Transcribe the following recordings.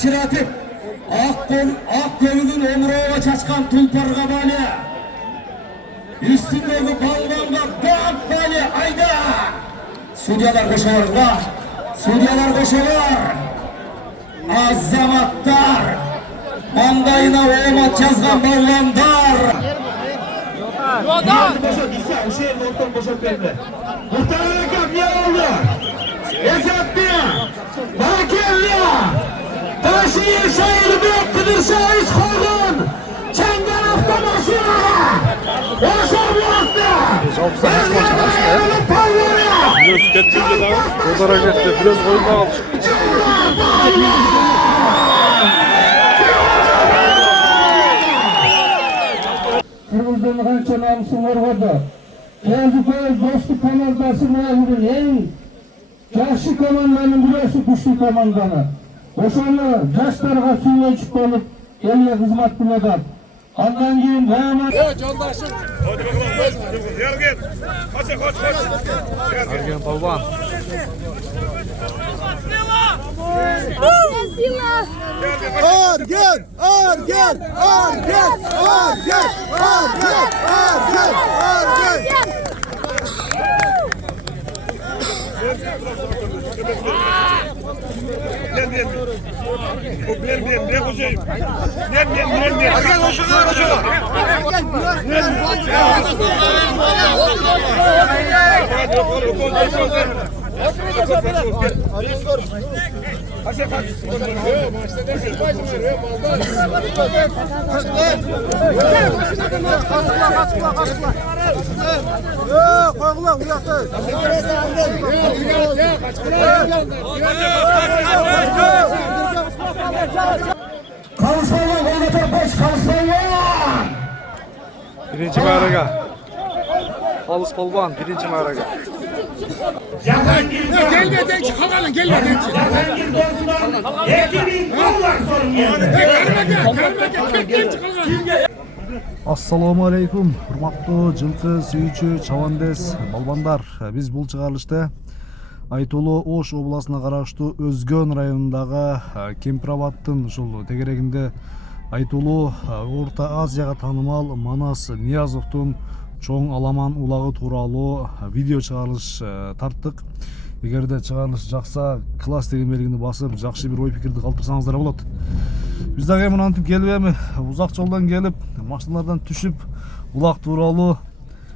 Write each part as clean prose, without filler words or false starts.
Açıratıp Akgöl'ün omurağına çaçkan tulparga bali. Üstündeki balganga dağıt bali. Ayda. Sudyalar koşarlar. Sudyalar koşarlar. Azamatlar. Mandayına oğlat yazgan balgandar. Yoda! Şu yerini ortadan boşalt benimle. Muhtemelen Hakem niye oldu? Esatlıya! Bakirliya! Taşıyı şehir bir kıdırsa hiç koydun! Çengen hafta başına! Boşal bu hafta! Özlemeye pavluya! Biraz ketçildi daha. O harekette biraz oyun almış. Kırmızı'nın kança namusun var orada. Kendi dostluk komandası mağlubun en yaşlı komandanın burası güçlü komandanı. Oşanı yaşlarına suyla çık olup eline hizmet kıladan. Ondan keyin dayamat. Evet yoldaşım. Hadi bakalım. Gel gel. Koş. Ergen Balban. Argen! Ne hocayım? Ne? Ergen koşuyor. Kavuşmayın, oynatır beş kavuşmayın. Birinci mağaraga. Halis Balban birinci mağaraga. Gelmeden çıkalım, gelmeden çık. Cahangir dostundan 2000 dolar sorun geldi. Assalamu alaikum, hurmattуу жылкы сүйүүчү чабандес балбандар. Биз бул чыгарылышта Айтолу Ош областына караштуу Өзгөн районундагы Кемпирабадтын ушул тегерегинде Айтолу Орто Азияга таанымал Манас Ниязовдун чоң аламан улагы тууралуу видео чыгарылыш тарттык. Эгерде чыгарылыш жакса, класс деген белгини басып, жакшы бир ой пикирди калтырсаңыздар болот. Биз дагы мынантип келип эми узак жолдон келип, машиналардан түшүп, улак тууралуу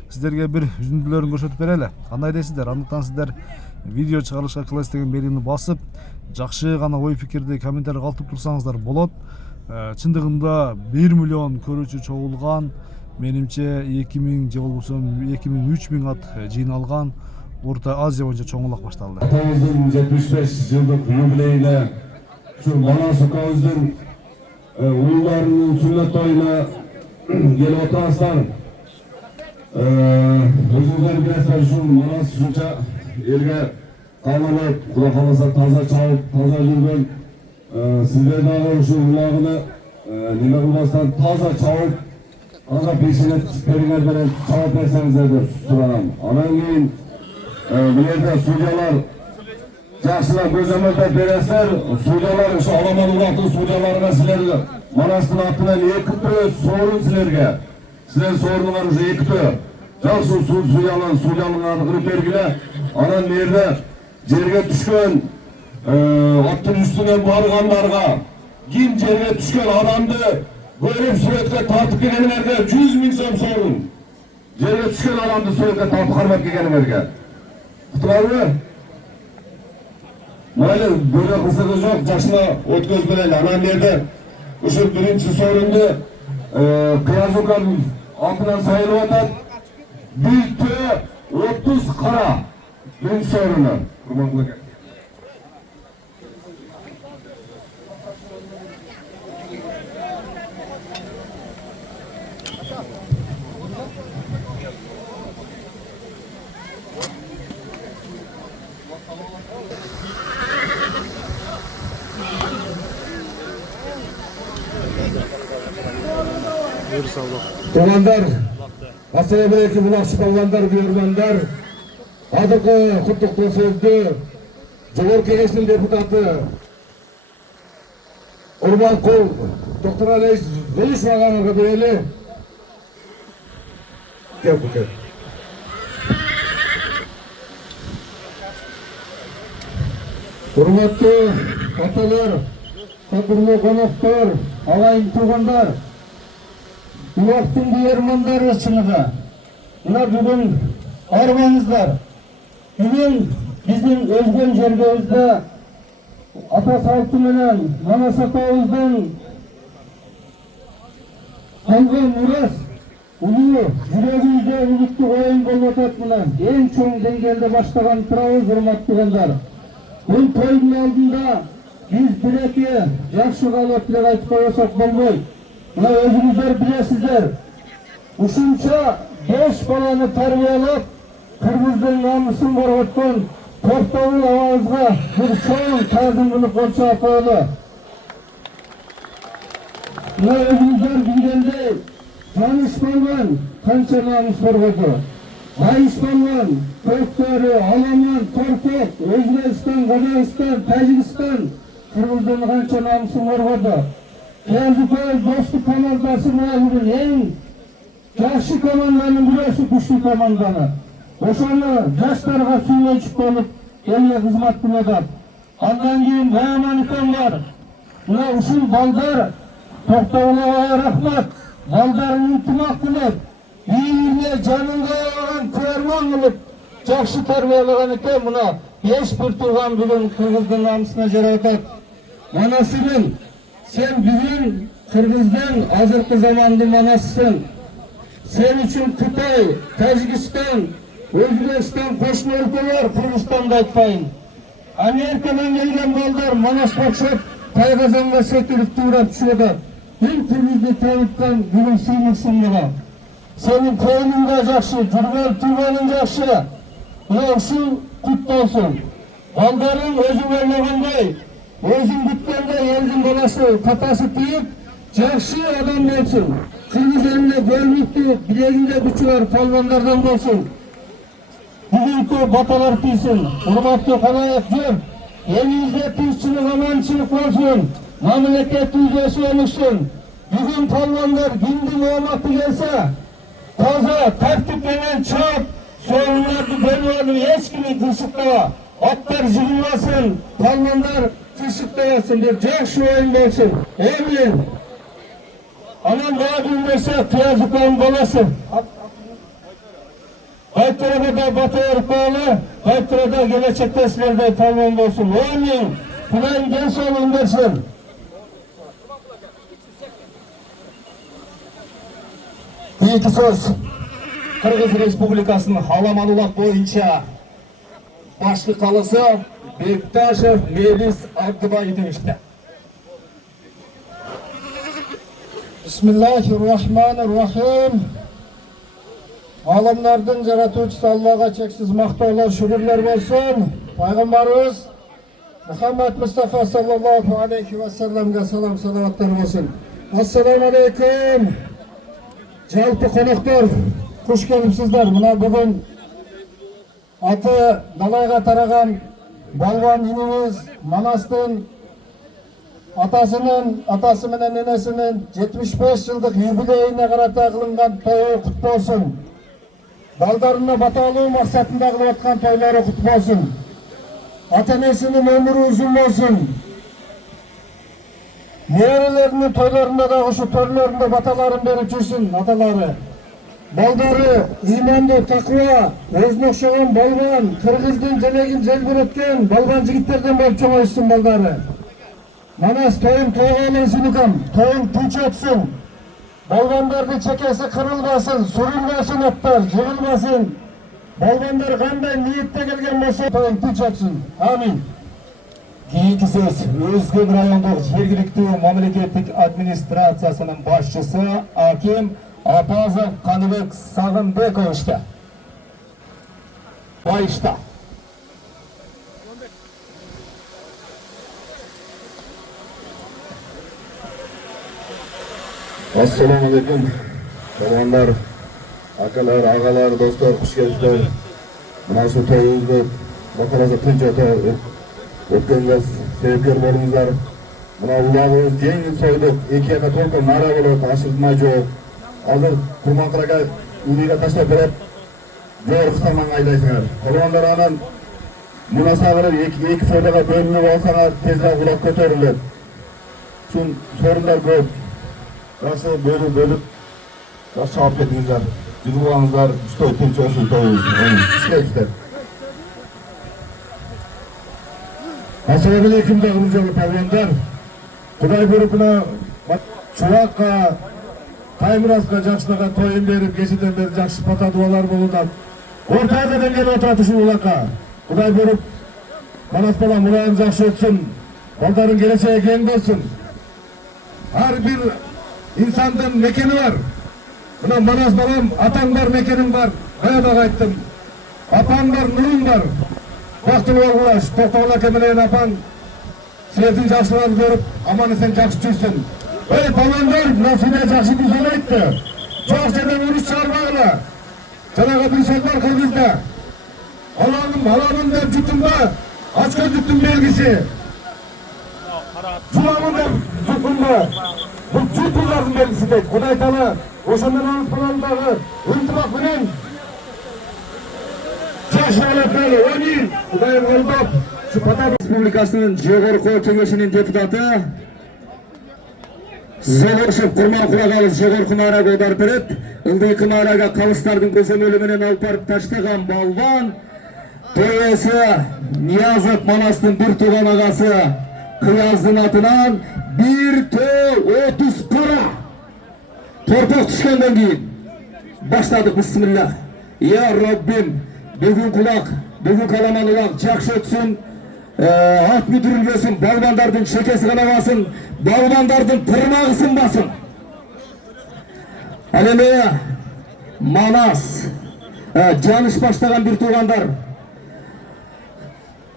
сиздерге бир үзүндүлөрүн көрсөтүп берели. Кандай дейсиздер? Андыктан сиздер видео чыгарылышка класс деген белгини басып, жакшы гана ой пикирди комментарий калтырып турсаңыздар болот. Чындыгында 1 миллион көрүүчү чогулган, менимче 2000 же болбосо 2000-3000 ат жыйналган Орто Азия боюнча чоң улак башталды. Атабыздын 75 жылдык юбилейине, şu Manas Ukavыздын улдарынын сүннөт тойуна келип отурасыздар. Өзүңүздөр билесиздер, ушул Манас ушунча элге кааланып, Кудай кааласа таза чалып, таза жүргөн. Сиздер дагы ушул улагыны неме кылбастан таза чалып, таза пешене бериңер менен чалып берсеңиздер деп суранам. Анан кийин bu yerде судьялар жакшылап көзөмөлдөп бересиздер. Судьялар ушу аламан улактын судьяларына силер Манастын атынан 2 төө соорун силерге. Силер сооруңар уже 2 төө. Жакшы судьялыгын кырып бергиле. Анан bu yerде жерге түшкөн аттын үстүнөн баргандарга, ким жерге түшкөн адамды көрүп сүрөткө тартып келгениңерге 100 000 сом соорун. Жерге түшкөн адамды сүрөткө тартып кармап келгениңерге. Кутубарбы? Mayli, böyle kısırı yok, yaşına ötköz bileyle. Anam yerde, uşul birinci sorundu, Kıyazukan altından sayılı atar, bir tüy 30 kara, birinci sorunu. Kurbanlık. Балбандар, асыра береки булакчы балбандар, бүйөрмандар, адыркы куттуктоо сөздү Жогорку Кеңештин депутаты Урманкул доктор Алиев Zulus ағаңызға берелі. Кеп көке. Құрметті аталар, қадірлі қонақтар, ағайын туғандар, уақыттың диірмандары шыныға. Мына бүгін армаңыздар. Бүгін біздің өзген жергемізде ата салты менен Манас атабыздың қалған мұрас ұлы жүрегімізде ұлттық ойын болып ататынын ең чоң деңгейде баштаған тұрауыз құрматтығандар. Бұл тойдың алдында біз бір-екі жақсы қалап тілек айтып қойсақ болмай. Мына өзіңіздер білесіздер. Ушунча 5 баланы тәрбиелеп, Қырғыздың намысын қорғатқан Тоқтауыл ағамызға бір чоң тағзымды қоршап қойды. Мына өзіңіздер білгендей, Жаныш балуан қанша намыс қорғады. Айыш балуан, Тоқтары, Аламан, Торпақ, Өзбекстан, Қазақстан, Тәжікстан Қырғыздың қанша намысын қорғады. Қиязықөз достық командасы мағылдың ең жақсы команданың біресі күшті команданы. Ошаны жаштарға сүйменшік болып, елге қызмат қылады. Андан кейін Баяманитан бар. Мына ушул балдар Тоқтауылға рахмат. Балдарын ынтымақ қылып, үйіне жанында алған көрман қылып, жақсы тәрбиелеген екен. Мына ешбір туған бүгін Қырғыздың намысына жаратады. Манасымен, сен бүгін Қырғыздың азырқы заманды манасысың. Sen için Kıtay, Tacikistan, Özbekistan, koşma ülkeler, Kırgızistan'da айтпайын. Amerika'dan gelgen balдар Manas Bakşap, Taygazan'la sektirip tuğrap düşüyordu. Hem Kırgız'da tanıttan bugün sığınıksın bana. Senin koyunun da жақсы, жүрген tuğanın жақсы. Buna şu kutlu olsun. Baldarın özün vermegендей, özün gütkende елдің balası, tatası tiyip, жақсы adam olsun. Kırgız elinde görmekti, bileğinde güçler palvanlardan olsun. Bugünkü batalar tüysün, hurmatlı kalayak jör. Elimizde tinççilik, amançılık olsun. Memleket yüzesi olmuşsun. Bugün palvanlar gündüm olmakta gelse, taza, tertiplenen çap, sorunlardı bölüyordu, hiç kimi kısıtlama. Atlar jığılmasın, palvanlar kısıtlayasın, bir жақсы oyun olsun. Emin. Aman daha bilmese Kıyazıkların balası. Baytırada Batı Avrupalı, Baytırada gelecek testlerde tamam olsun. Oyun, Kılayın genç olun dersin. İki söz. Kırgız Respublikasının Halamanulak boyunca başlı kalısı Bektaşev Melis Abdubay demişti. Bismillahirrahmanirrahim. Alamlardan yaratuvchisi Allohga cheksiz maqtovlar, shukrlar bo'lsin. Payg'ambarimiz Muhammad Mustafa sallallohu alayhi va sallamga salom salovatlar bo'lsin. Assalomu alaykum. Jalpi qo'noqlar, xush kelibsizlar. Mana bugun ati dalayga taragan balvon inimiz Manasdan atası menen nenesinin 75 yıllık yubileyine karata kılıngan toyu kutlu olsun. Baldarına batalığı maksatında kılıvatkan toyları kutlu olsun. Ata-enesinin ömrü uzun olsun. Nerelerinin toylarında da şu toylarında bataların berip жүрсün ataları. Baldarı, imanlı, takva, özüne okşagan balvan, Kırgızdın jelegin jelbiretken balvan jigitlerden bolup çoğoysun baldarı. Manas toyun toğalın sinikam, toyun tunç etsin. Balvandardı çekesi kırılmasın, sürülmesin atlar, jığılmasın. Balvandar kanday niyette gelgen bolsa toyun tunç etsin. Amin. Keyinki söz Özgün rayonduk жергиликтүү мамлекеттик администрациясынын башчысы Аким Апазов Каныбек Сагынбековичте. Байышта. Assalamu alaikum. Баландар, akalar, ağalar, dostlar, xush kelibsizlar. Mana shu to'yimizni batalasa tinch o'tganga sebepkor bo'lingizlar. Mına ulağımız жеңіл сойлық, екі яқа толқы нара болады, ашыртма жоқ. Азыр Құрманқыраға үліге таштап беріп, жор қыстаман айдайсыңар. Құрмандар анан мына сағырып екі сойдаға бөлініп алсаңар, тезірек улап көтеріледі. Шун сорындар көп. Жақсы бөліп, жақсы алып кетіңіздер. Жүз болаңыздар, үстой түн чөшін тойыз. Ішкейсіздер. Асырабыл екімді ғылымжалы пәлуандар, Құдай бұрыпына Чуаққа, Таймыразға жақшылыға тойын беріп, кешеден бері жақшы пата дуалар болудан. Орта Азиядан келіп отырады шу ұлаққа. Құдай бұрып, Манас балам ұлайым жақшы өтсін, балдарын келешегі кең болсын. Әр бір инсандың мекені бар. Мына Манас балам, атаң бар, мекенің бар. Баяда қайттым. Апаң бар, нұрың бар. Бақтылы болғылаш, тоқтаула кемелейін апаң. Сілердің жақсыларын көріп, аман есен жақсы жүрсін. Ой, баландар, мына сілер жақсы бұзан айтты. Жоқ жерден ұрыс шығармағыла. Жаңаға бір сөз бар қылғызда. Аламын деп жұтынба, ашқа жұттың белгісі. Жұламын деп жұтынба. Бұл жұтылардың белгісі дейді. Құдай талы, осымен аныз баландағы ұлтымақ білен. Республикасының жоғарғы кеңесінің депутаты Золошев Құрман Құрағалыз жоғарғы нараг одар беріп, ылдый нараға қалыстардың көземөліменен алып барып таштаған балван, тойесі Ниязов Манастың бір туған ағасы Қияздың атынан бір той 30 қара торпақ түшкенден кейін баштадық. Бисмилlah. Я Раббим, бүгін құлақ, бүгін қаламан ұлақ жақшы өтсін, ат мүдірілбесін, балбандардың шекесі қанамасын, балбандардың тырмағысын басын. Әлеме Манас, жаныш баштаған бір туғандар,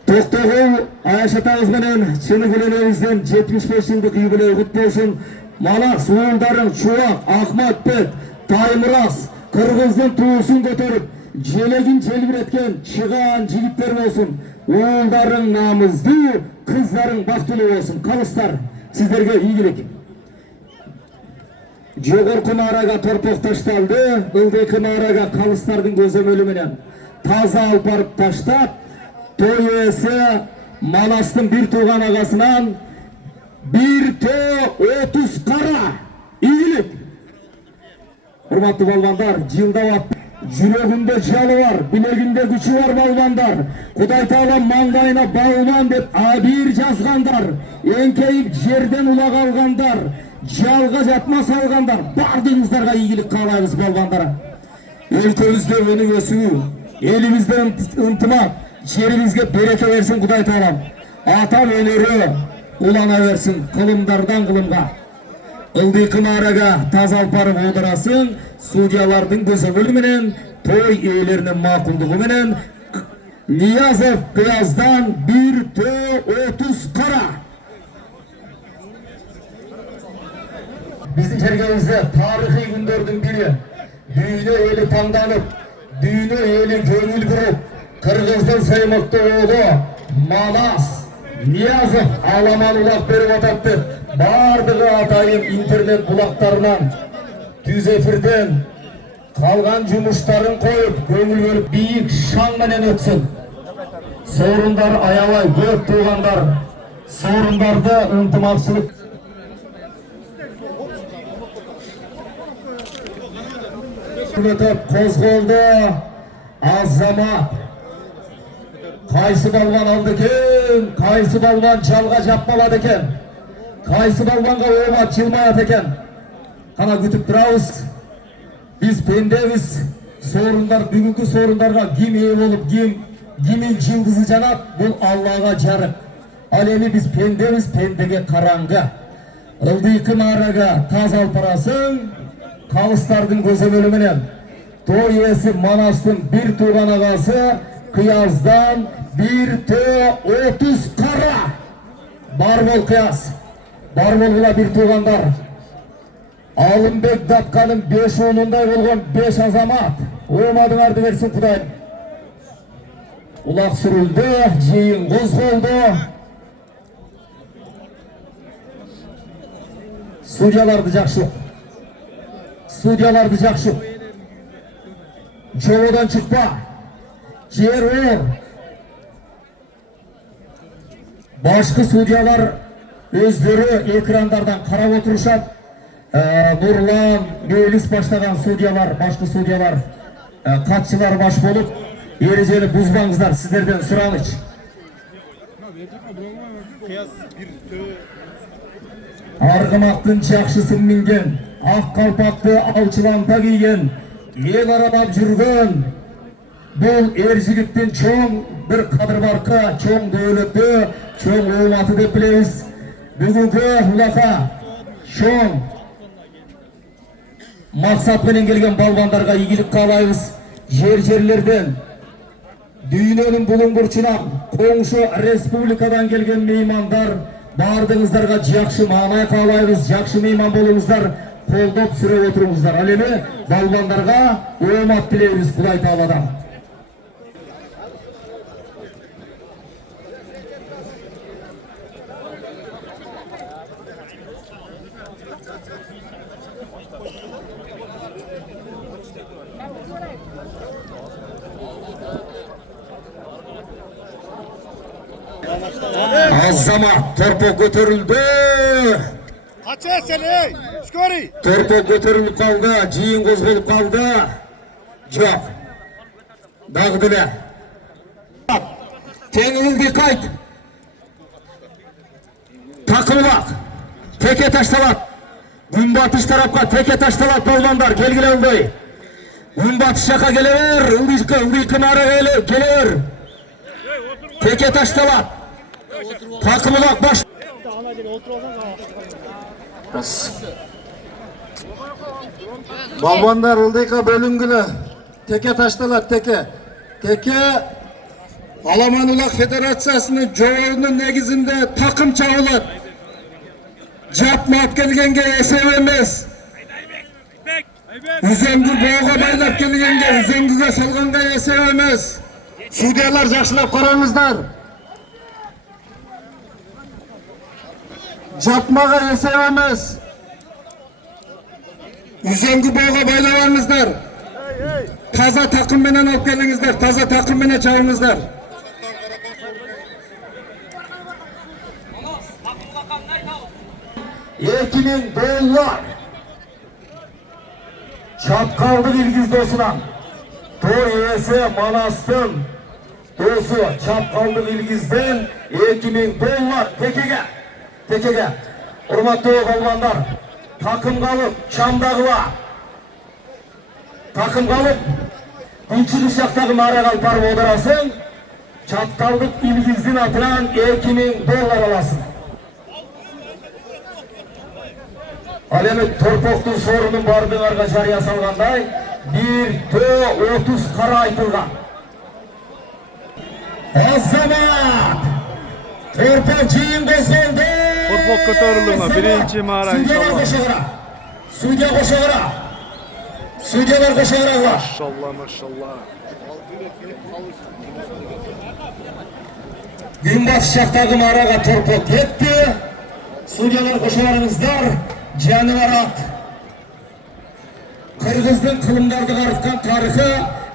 Тоқтоғыл Айшатағызменен Ченігіленемізден 75 жылдық юбилей құт болсын. Манас уылдарын Чуақ, Ахмат Бет, Таймырас, Қырғыздың туысын көтеріп, желегін желбіреткен шыған жігіттер болсын. Уылдарың намызды, қыздарың бақтылы болсын. Қалыстар, сіздерге игілік. Жоғарғы нараға торпақ ташталды, ылдайқы нараға қалыстардың көземөліменен таза алып барып таштап, той иесі Манастың бір туған ағасынан бір той 30 қара игілік. Құрметті балбандар, жылдап жүрегінде жалы бар, білегінде күші бар балбандар. Құдай Тағала маңдайына балбан деп абир жазғандар, еңкейіп жерден ұлақ алғандар, жалға жатма салғандар, бардыңыздарға игілік қалаймыз балбандара. Өлкемізде өнің өсуі, елімізде ынтымақ, жерімізге береке версін Құдай Тағалам. Атам өнері ұлана версін қылымдардан қылымға. Ылдайқы нараға таза алып барып отырасың, судьялардың көземөліменен, той иелерінің мақұлдығыменен Ниязов Қияздан бір той 30 қара. Біздің жергенімізде тарихи күндердің бірі, дүйіні елі таңданып, дүйіні елі көңіл бұрып, Қырғыздың саймықты оғы Манас Ниязов аламан ұлақ беріп ататты. Бардығы атайын интернет бұлақтарынан, түз эфирден қалған жұмыстарын қойып, көңіл бөліп, биік шаңменен өтсін. Сорындар аялай көп туғандар, сорындарды ынтымақшылық қозғалды. Азамат қайсы балбан алды екен, қайсы балбан жалға жаппалады екен, қайсы балбанға омат жылмаяды екен. Қана күтіп тұрамыз. Біз пендеміз. Сорындар, бүгінгі сорындарға кім ие болып, кімнің жылдызы жанап, бұл Аллаға жарық. Ал енді біз пендеміз, пендеге қараңғы. Ылдайқы нараға таза алып барасың, қалыстардың көземөліменен. Той иесі Манастың бір туған ағасы Қияздан бір той 30 қара. Бар бол Қияз, бар болғыла бір туғандар. Алымбек Датқаның 5 ұлындай болған 5 азамат. Омадыңарды версін Құдайым. Ұлақ сүрілді, жиын қозғалды. Судьяларды жақшы. Судьяларды жақшы. Жолдан шықпа. Жер ор. Башқы судьялар өздері экрандардан қарап отырушат. Нұрлан, Мейліс баштаған судьялар, башқы судьялар, қатшылар баш болып, ережені бұзбаңыздар, сіздерден сұраныш. Арғымақтың жақшысын мінген, ақ қалпақты алчыланта киген, ел аралап жүрген, бұл ер жігіттен чоң бір қадырбарқы, чоң дәулетті, чоң олматы деп білеміз. Бүгінгі ұлақа, чоң мақсатпенен келген балбандарға игілік қалайбыз. Жерлерден, дүйненің бұлың бұрчынан, қоңшы республикадан келген меймандар, бардыңыздарға жақшы мағынай қалайбыз, жақшы мейман болыңыздар, қолдап сүре отырыңыздар. Әлеме балбандарға омат тілейміз Құдай Тағаладан. Азамат, торпақ көтерілді. Kaça sen ey? Skori. Торпақ көтеріліп қалды, жиын қозғалып қалды. Жоқ. Дағдылы. Теңілді қайт. Тақылбақ. Теке ташталат. Күнбатыш тарапқа теке ташталат балбандар. Келгілі олдай. Күнбатыш жаққа келер. Үлдейкі нары келер. Теке ташталат. Тақылбақ баш. Балбандар ылдыйка бөлүнгүлө. Теке ташталат, теке. Теке Аламан Улак Федерациясынын жообунун негизинде такым чабылат. Жапмап келгенге эсеп эмес. Үзөңгү боого байлап келгенге, үзөңгүгө салганга эсеп эмес. Судьялар жакшылап караңыздар. Жапмага эсеп эмес. Үзөңгү боого байлабаңыздар. Таза такым менен алып келиңиздер, таза такым менен чабыңыздар. $2000 Çapkaldı İlgiz dosundan. Tor iesi Manastın dosu Çapkaldı İlgiz'den $2000 tekege. Hurmatlı balbanlar, takım kalıp Çamdağıla takım kalıp Dinçili şaktagı maragal par odarasın. Çapkaldık İlgiz'in atılan $2000 alasın. Alemi torpoktun sorunun bardığarga jarıya salganday 1-30 kara aytılgan. Azamat! Torpok jiyin koskoldu. Torpok көтөрүлүңө биринчи мара иншалла. Судья кошогара. Судьялар кошогара. Машалла, машалла. Günbaş şaktagı maraga torpok ketти. Судьялар кошогарыңыздар. Жаныварат. Кыргыздын кылымдарды карыткан тарыхы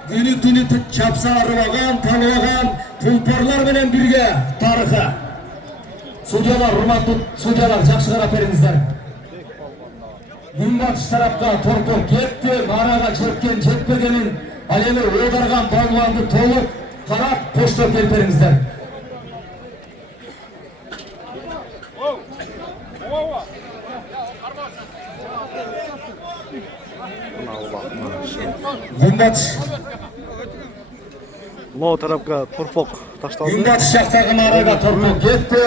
күнү түнү чапса арыбаган, таныбаган тулпарлар менен бирге тарыхы. Судьялар, урматтуу судьялар, жакшы карап бериңиздер. Күнбатыш тарапка торпок кетти, марага жеткен жетпегенин, ал эми оодарган балбанды толук карап коштоп келип бериңиздер. Günbatıш. Мына тарапка торпок ташталды. Günbatıш жактагы марага торпок кетти.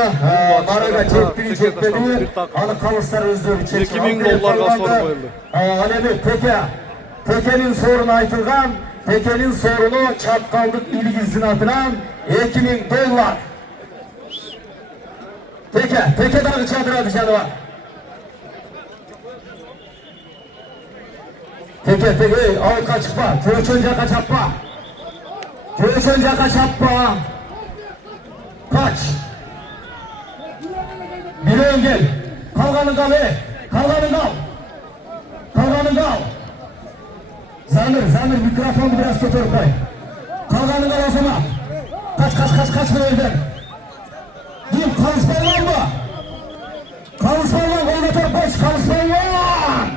Марага жетпеди. Аны калыстар өздөрү чечти. $2000 сор коюлду. Ал эми Tekенин сорун айтылган. Tekенин соруну Чапкалдык Илгиздин атынан $2000. Teke dagы çadırады жаныбар. Teke, ağıtқа çıkma, köçön jaka çapma. Köçön jaka çapma. Kaç. Bireyin gel. Kalganın kalı. Kalganını al. Kalganını al. Zamir mikrofonu biraz götürüp koy. Kalganını al o zaman. Kaç bu evden. Kim Kalıspalvan mı? Kalıspalvan kol götürüp koy. Kalıspalvan.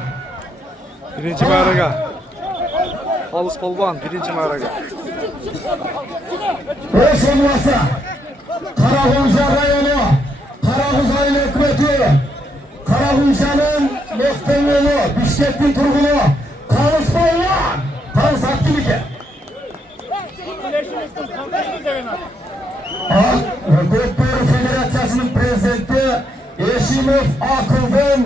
Birinci mağaraga. Kalıspalvan birinci mağaraga. Hoş olmasa. Karagunca rayonu. Karaguz aile hükümeti. Karagunca'nın muhtemeli. Bişkek'in turgunu. Kalıspalvan. Kalыс aktivite. Gökbörü Federasyası'nın prezidenti Eşimov Akıl'dan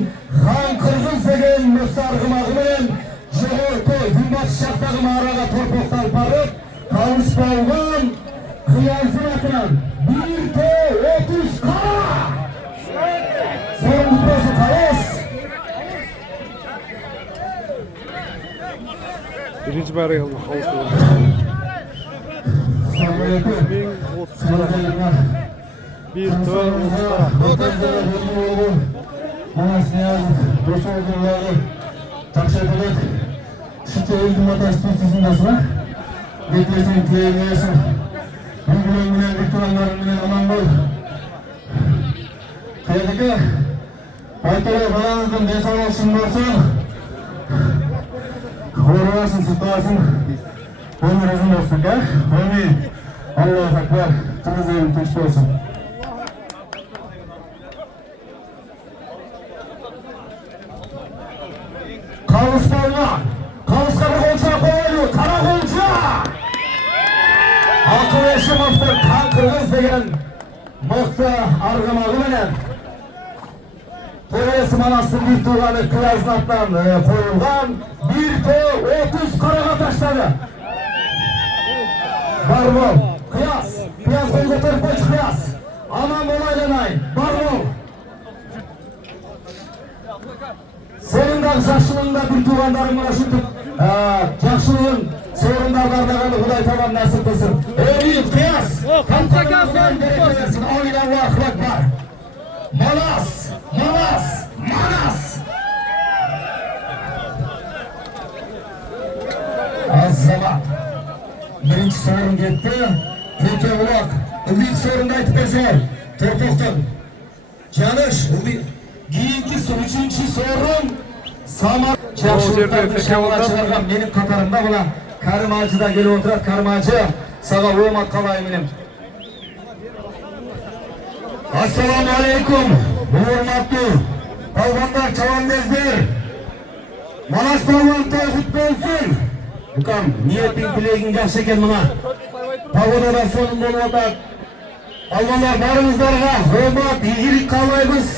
Han Kırgız деген müstargımağının Жоғырты Günbatış şahtағы mağaraға torpaqtan barып Kalıspalvan kıyasın atынан 1-30 kara. Sorun kutusu Kalыс. Birinci mağaraga Kalıspalvan. Assalamualaikum. 30 kara. 1-30 kara. Manasnya Rasulullah takşedelik şüphe ilgin matastısındasın. Beklesin, kıyamıyorsun. Bilgilen diktoranların aman bol. Kıyadaki Aytolay balanızdan desal olsun olsun. Koruyasın, sıklasın. Ömrünüzün olsun ya. Amin. Allah'a akbar. Kınız evin tüksü olsun. Kalıspalvan. Kalыс Karagunca koyuyor. Karagunca. Akıl Eşimov'dan Han Kırgız деген mıқты argımağı menen Төресі Манастың bir туғаны Кыязнаттан қойылған 1-30 қараға таштады. Бар бол. Қияс қол көтеріп қойшы Қияс. Аман бол айланайын. Бар бол. Senin de жақшылығыңда bir туғандарың мұна шүтіп, жақшылығын соғындардардағы Құдай табан нәсіп қылсын. Ey Қияс! Қамсакасын берекелерсін. Амин Аллаху Акбар. Манас! Азамат. Birinci sorun gitti. Teke Ulak. Ildik sorunda aytıp bersen. Torpoqtan. Canış. Keyinki üçüncü sorun. Samar. Жақшылықтардың шамала шығарған менің қатарымда бұла. Кәрім Ажы да келіп отырады. Кәрім Ажы. Саға омат қалайменім. Ассаламуалейкум. Hurmatlı Balbanlar, Çavandezler. Manas Balban toy kutlu olsun. Bukam, niyetin bilegin жақсы екен мына. Павлодарда соның болып отыр. Balbanlar barыңыздарға hurmat, игілік қалаймыз.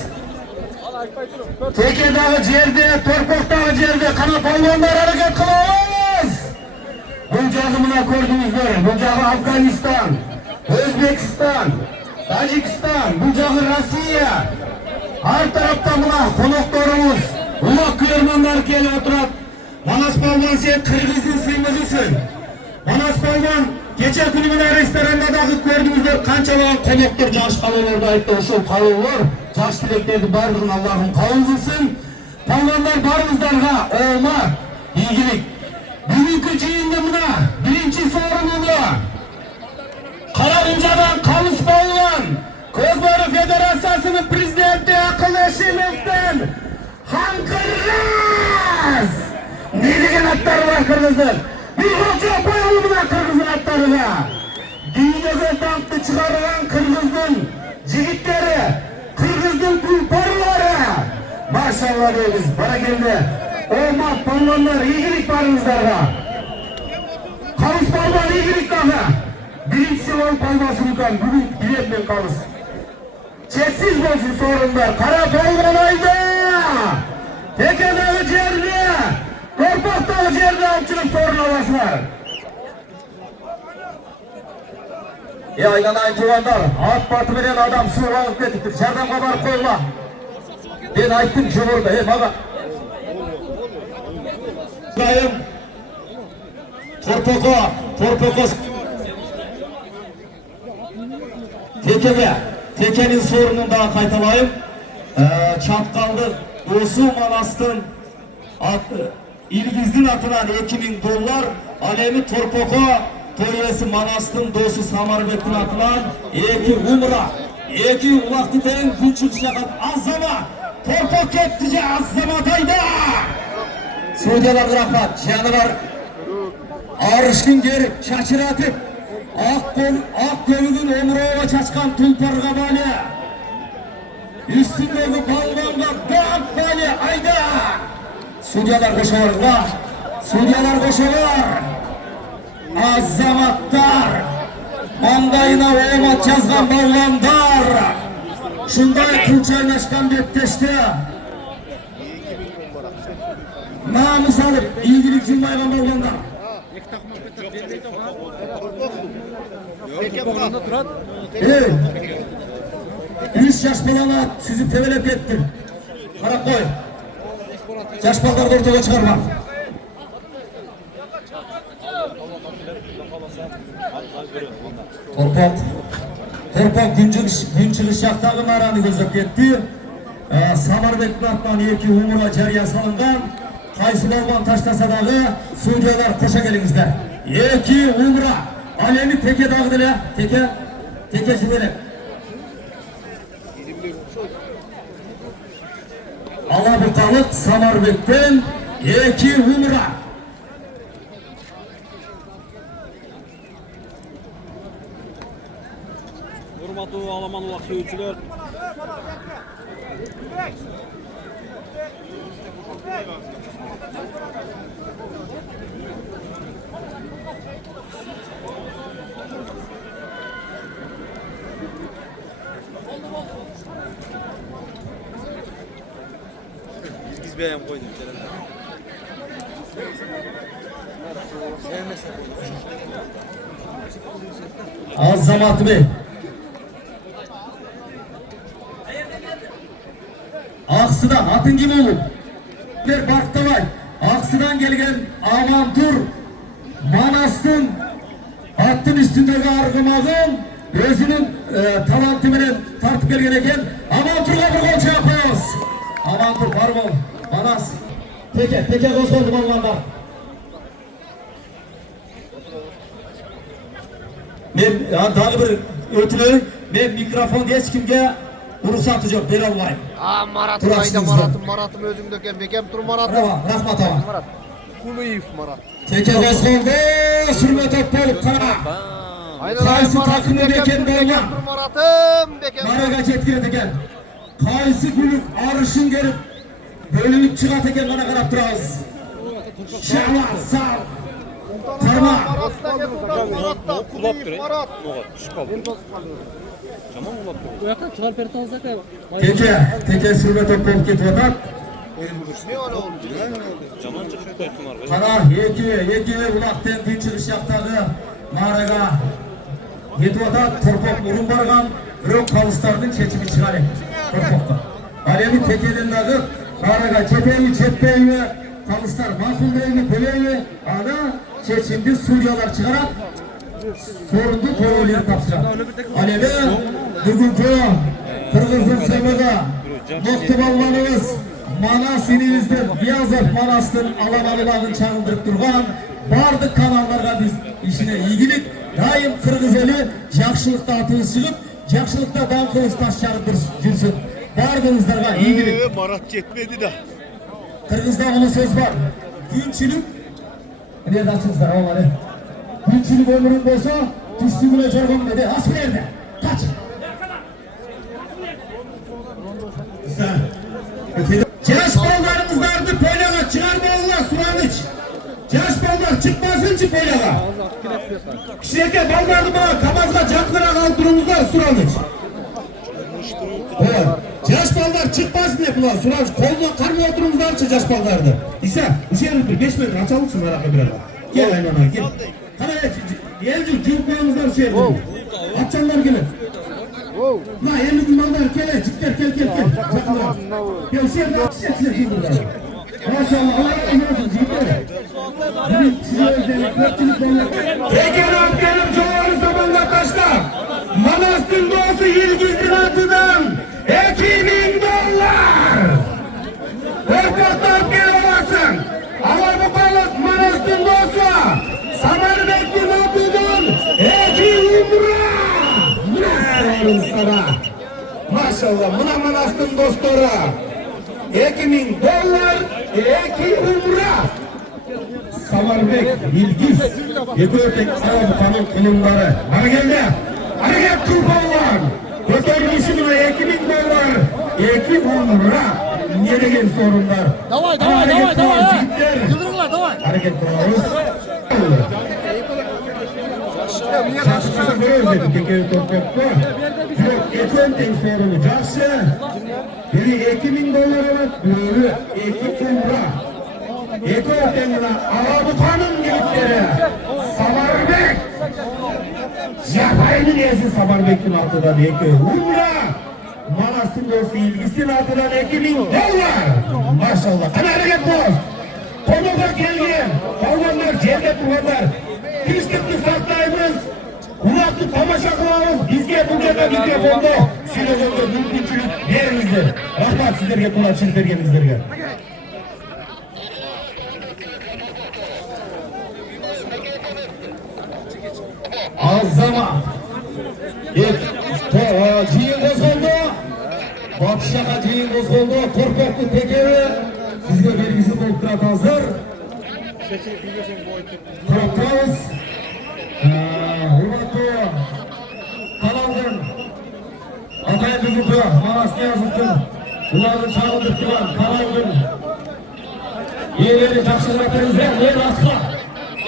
Teke'dagi жерде, Torpoqdagi жерде қана Balbanlar hareket qilamiz. Бұл жағы мына көрдіңіздер. Бұл жағы Afganistan, Өзбекстан, Tacikistan, бұл жағы Россия. Her tarafta mına konuklarımız, ulak kıyırmanlar kelip oturup. Manas Balban sen Kırgız'ın sınırlısın. Manas Balban geçen günü mına restorandagi gördüğünüzler kançalan konuklar jaş kalıyorlar ayıptı. Oşul kalıyorlar. Jaş dileklerdi bardığın Allah'ın kabul kılsın. Balbanlar barınızlarga olma, ilgilik. Bugünkü jıyında mına birinci sorununu Karagunca'dan Kalыс Balban Көкбөрі Федерациясының президенті Акыл Эшимовтен Han Kırgыз! Ne деген аттары бар Кыргыздың? Bir қолча қойылы мына Кыргыздың аттарына. Дүниеге даңқты шығарған Кыргыздың жігіттері, Кыргыздың тұлпарлары. Машалла дейміз, баракелді. Олмақ балбандар, игілік барыңыздарға. Kalыс Balban игілік дағы. Birincisi ol balbası Lukan, bugün biletmen Kalыс. Çeksiz olsun sorunlar. Kara Balbanay'da, Teke'dagi жерде, Torpoqdagi жерде alçılık sorun alasınlar. Aylanayın tuğanlar, at batı veren adam suğa alıp getiktir. Jardamga barıp koyula. Ben ayttım jumurda, maga. Torpoqo. Teke'nin sorununu daha kaytalayım. Çapkaldı dostu Manast'ın İlgiz'in atından 2000 dolar, Alemi Torpoko Toyesi Manast'ın dostu Samarbek'in atından 2 umra. 2 ulaqtı teyin gün çıkışakat azzama. Torpok kettice azzamatayda. Suudiyalar rahmat, janalar arışkın geri şaşıratıp ak gönügün omroğa çaçkan tulparga bali. Üstündeki balganga dağıt bali ayda. Suudiyalar koşuyor var. Suudiyalar koşuyor. Azzamatlar. Mandayına oğmat yazgan balgandar. Şunday kulçaynaşkan depteşti. Namus alıp iyilik cümbaygan balgandar. Evet. 3 yaş balana sizi tevelep ettim. Karak koy. Yaş balları ortaya çıkarma. Torpak gün çıkış yaktağın aranı gözlep etti. Samarbek'in atman 2 umura cariye salıngan. Kaysı balban taşlasa dağı Suudiyalar koşa gelinizler. 2 umra. Alemi teke dağıdılar. Teke çizelim. Alabukalık Samarbek'ten 2 umra. Hurmatlı Alaman ulaq söyüçüler. Biz beğen koyduk. Azzamat Bey. Aksı'dan atın gibi olur. Bir Baktavay. Aksı'dan gelgen Amantur Manast'ın attın üstündeki argımağın özünün talantımını tartıp gelgen eken Amantur'la bir gol yapıyoruz. Amantur pardon. Manas. Teke göz oldu balganda. Men daha bir ötülü men mikrofon hiç kimge ruhsatı yok, beri olmayım. Marat'ım ayda Marat'ım özüngdöken bekem tur Marat'ım. Rahmat ağa. Marat. Kuluyev Marat. Teke göz oldu, sürme top bolup kara. Kaysı takımı beken bolgan. Marat'ım bekem. Maraga çetkire teken. Kaysı gülük arışın gerip bölünüp çığa teken bana karap durağız. Şahlar sağ. Parma. Marat'ta Kuluyev Marat. Teke sürme top bolup ketip atat. Ne öyle oldu? Kara yeki ulaqten gün çıkış yaktagı Maraga ketip atat. Torpok urun bargan Rök kalыстardın çeçimi çıkarı. Torpokta. Alemi tekeden dağı Maraga çeteyi çetpeyi kalıstar makul peyeyi ana çeçimdi Suriyalar çıkarak sorundu Koroğlu'ya tapşıran. Alemi bugünkü Kırgız'ın sevmega nokta balmanımız Manas ininizden Biyazov Manas'ın Alamanılağın çağındırıp durgan bardık kanallarga biz işine iyilik daim Kırgız eli jakşılıkta atınız çıkıp jakşılıkta dankınız taş çağırıp жүрсün. Bardığınızlarga iyilik. Marat yetmedi de. Kırgız'da onun söz var. Günçülük nerede açınızlar oğlanı? Günçülük ömrün bolsa düştüğüne jorgon dedi. Aç bir yerde. Kaç. Yaş ballarımızlardı poylağa çıkarma Allah sulanıç. Yaş ballar çıkmasınçı poylağa. Kişileke ballardı bana kamazga caklara kaldırımızlar sulanıç. Yaş ballar çıkmasın hep ulan sulanıç. Koluna karma oturumuzlar çı yaş ballardı. İsa bu şey unuttur 5 metre açalım şu merakla bir ara. Gel aynen ana gel. Kana gelcik cıvıklarımızlar şey unuttur. Atçanlar gelin. La 50 gün ballar gel gel. Ya şey yapma. Maşallah Allah razı olsun cidden. Size özellik dörtlülük ballar. Teker öpkelim çoğalı zamanla taşlar. Manastın doğusu İlgiz'in atıdan 2000 dolar. topraktan gelip alasın. Alabukalık Manastın dostu. Samarbek'in altından Eki Umra. Ne sana? Maşallah buna Manastın dostları. 2000 dolar Eki Umra. Samarbek, Bilgiz, Yekötek Alabukanın kılımları. Hareket hareket kurbanlar. Götürmüşüm buna 2000 dolar. Eki Umra. Ne degen sorunlar? Davay. Yıldırırlar davay. Hareket kurarız. Şaşırsa görüyoruz dedik tekeyi toprakta. Yok, geçen tek sorunu. Caşı. Biri 2000 dolar evet. Biri 2 umra. Eki ortamına Alabukanın gelipleri. Samarbek. Japay'ın iyisi Samarbek'in altından Eki Umra. Manastır dostu ilgisinin altından 2000 dolar. Maşallah. Hadi hareket boz. Konuda gelgen. Kalmanlar, cevdet durmanlar. Kışlıklı saklayımız. Kulaklı tamaşa kılavuz. Bizge bu kadar mikrofonda. Silogonda mümkünçülük verimizdir. Rahmat sizlerge kulakçılık vergenizlerge. Az zaman. Cihin bozuldu. Batışaka cihin bozuldu. Korkaklı tekeri. Sizge belgisi doktorat hazır. Korkağız. Hurmatlı. Kalandın. Atay Büzütü. Manasını yazıttın. Ulanın çağırdıktılar. Kalandın. Yerleri taşırmaklarınızda. Yer açma.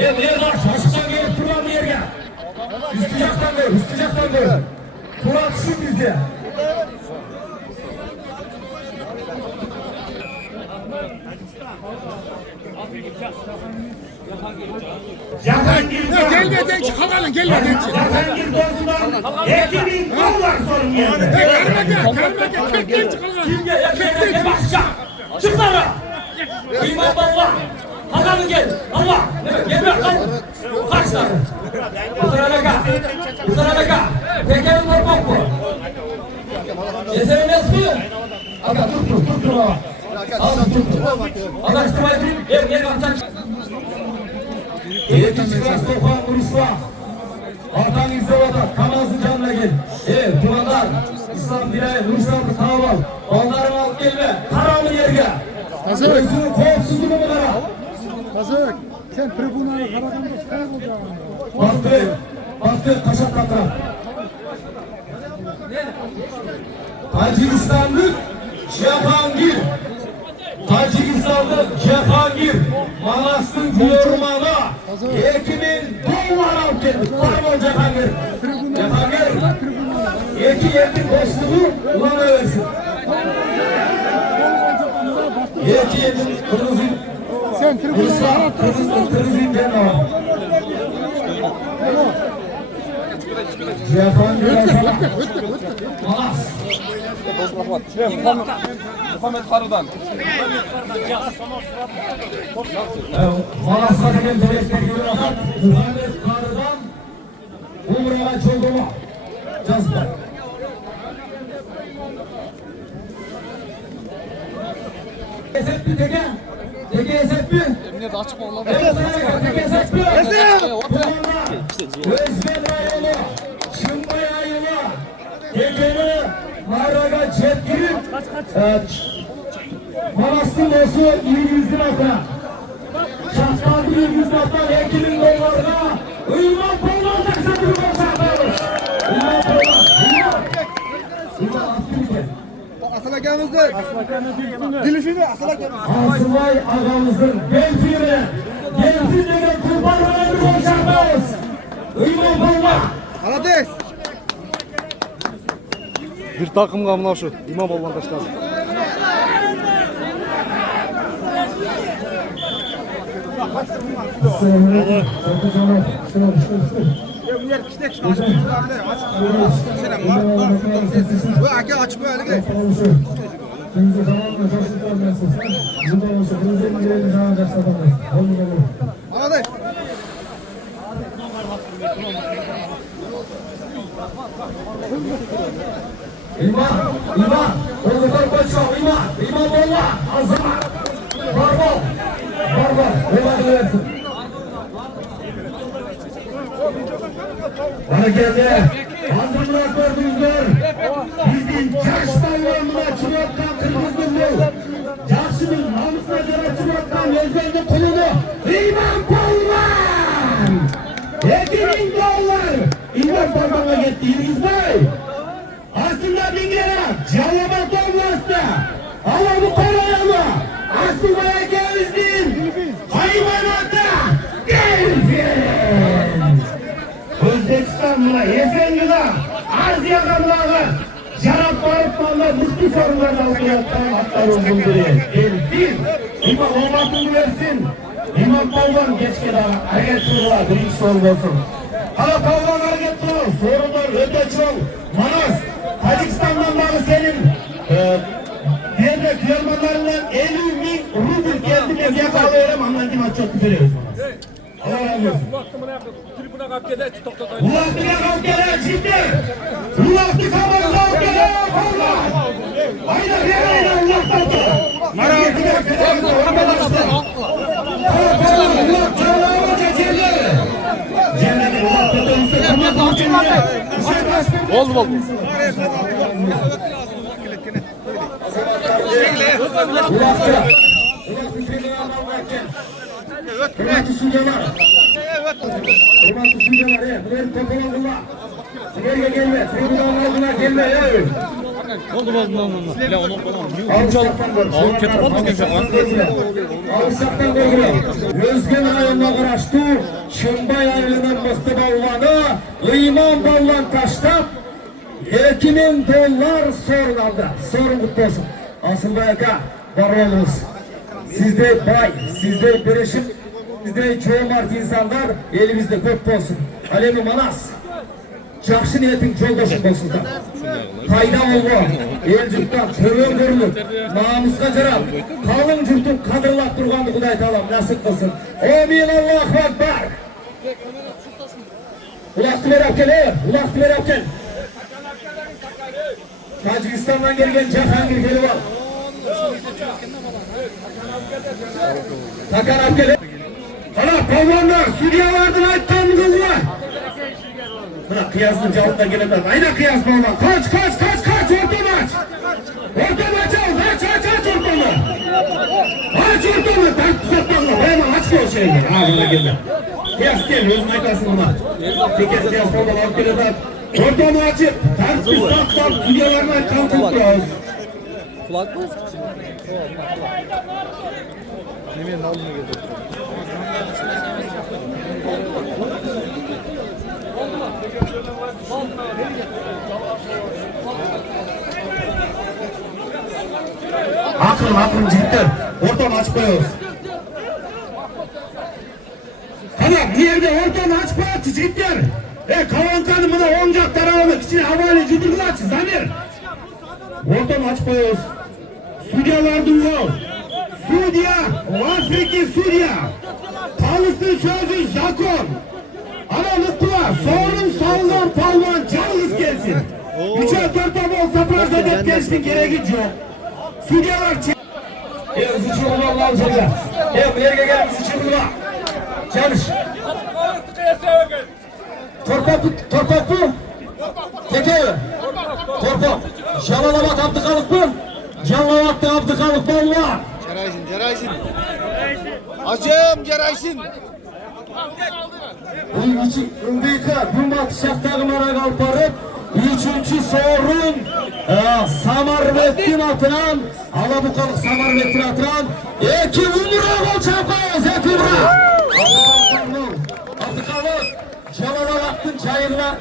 Yer aç. Aşktan gelip duran bir yerge. Üstü caktan gör. Turan şu bizde. Gelmeden çıkalım gelmeden çık. Cahangir Bozun'dan 2000 dolar sorun geldi. Gelmeden çıkalım. Çık lan! İman Allah! Hakan'ın gel! Allah! Gel bırak lan! Kaç tane? Uzaralaka! Tekerin normal bu! Ceserin esmi! Aga dur baba! Al dur! Anlaştırmayı dur! Gel atacak! Eğitici Krastofan Urusla. Artan İzzavada, Kamaz'ın canına gel. Turanlar, İslam Diray, Nursal'ı Tağval. Onları al gelme, karanlı yerge. Özünü kovsuzluğu bunlara. Kazık. Sen tribunaya karadan gösterip olacaksın. Baktı, kaşak katran. Tacikistanlı Cihangir. Tacikistanlı Cihangir. Manastır Yoruma'da 2000 dolar al geldi. Var mı Cihangir? Cihangir. İki yerin dostluğu ulan översin. İki yerin kırmızı. Sen tribunaya Kırmızı ben o. Cihangir. Manas. Muhammed Karı'dan. Manas'a degen direkte geliyor. Muhammed Karı'dan Umre'ye çoğulma. Cazba. Esepli teke. Teke esepli. Emniyet açık mı? Teke esepli. Özben rayonu. Çımbay ayılı. Tekeni. Maraga çetkirin. Manastır dostu 200 lira. Şahtar 200 lira 2000 dolarına. Uyumak olmaz eksatını başarıyoruz. Uyumak olmaz. Uyumak aktivite. Aslakamızdır. Dilişini aslakamız. Asılay ağamızın gençliğine. Gençliğine degen kurban önemli başarıyoruz. Uyumak olmaz. Alades. Bir takım kamına şu İmam Balvandaşlar. Bu aki açık böyle gel. Alades. İman, İman, oğlum koçum, İman, İman Allah, azam. versin. Hareketli. Hazırlık gördüğünüzler. Bizim yaş balonuna çıkarttan Kırgızgınlı. Yaşının namusuna göre çıkarttan Özgürlü kulunu. İmam Palvan. 2000 dolar. İmam Palvan'a gitti İlgiz Bey. Aslında bin lira. Calabat olmazsa. Alamı koruyama. Aslında geldin. Hayvanata. Gelsin. Özbekistan buna Esenli'de Asya kanlağı Jarap Barıtman'da mutlu sorunlarını almayattan atlar uzun duruyor. Bir, İmam olmasını versin. İmam Palvan geçke daha hareket sorular, birinci soru olsun. Hala Palvan hareket soru, sorular öte çok. Manas, Tacikistan'dan bana senin devlet yolmanlarından 50.000 rubl geldi ben yakalıyorum ama kim çok güzeliyoruz Manas. Allah razı olsun. Tribuna kalk gele, Ulaştığa kalk gele şimdi. Ulaştık haber kalk gele. Allah. Aynen yerine Allah kalktı. Marat'ı Oldu oldu. Hürmetli sunucular. Hürmetli sunucular. Bunları toplamakla. Nereye gelme. Tribunalın altına gelme. Oldu oldu oldu. Alışaktan korkuyor. Özgün rayonuna karıştı. Şımbay ayrılığının mıhtı balvanı. İmam balvan taştap. 2000 dolar sorun aldı. Sorun kutlu olsun. Asılbay Aka, var olunuz. Sizde bay, sizde birleşim, sizde çoğumart insanlar elimizde kutlu olsun. Alemi Manas. Жақсы ниетің жолдашың болсын да. Қайда олға, ел жұрттан төмен көріліп, намысқа жарап, қалың жұртын қадырлап тұрғанды Құдай Тағалам нәсіп қылсын. Амин, Аллаху акбар. Ұлақты бер әпкел, ұлақты бер әпкел. Тәжікстаннан келген Жахангир келіп ал. Такан әпкел. Қана, палуандар, судьялардың айтқанын қылма. Buna kıyasın cevapla gelemez. Aynen kıyas baba. Kaç. Ortam aç. Ortam aç. Aç ortamı. Aç ortamı. Tart satmazla. Hemen aç ki o şeyi. Ağzına gelme. Kıyas gel. Özün aytasın buna. Teker kıyas baba. Alıp gelemez. Ortamı açıp. Tart bir satmaz. Dünyalarına kan tuttuğuz. Kulak mı? Nemin aldığına geldi. Akın cidden. Ortamı aç koyuyoruz. Tamam bir yerde ortamı aç koyuyoruz cidden. Kavankanı buna oyuncak tarafını içine havale cidden aç. Zamir. Ortamı aç koyuyoruz. Sudyalar duyuyor. Sudya. Afriki Sudya. Kalısın sözü zakon. Ama mutluğa sorun sağlam palvan canınız gelsin. 3'e 4'e bol saprajda dep gelsin gereği yok. Sudyalar bizi çıkırma Allah'ım sana. Bu yerine gel bizi çıkırma. Çalış. Torpak bu. Teke. Torpak. Jalalamak Abdıkalık bu. Jalalamak Abdıkalık balva. Cerayşin. Acım Cerayşin. Bunun için Ümdeyka Dumbat Şahtağ Marak Alparıp 3. sorun Samarvettin atıran Alabukalık Samarvettin atıran 2 umra gol çapayız 2 umra Abdıkalık Jalalaktın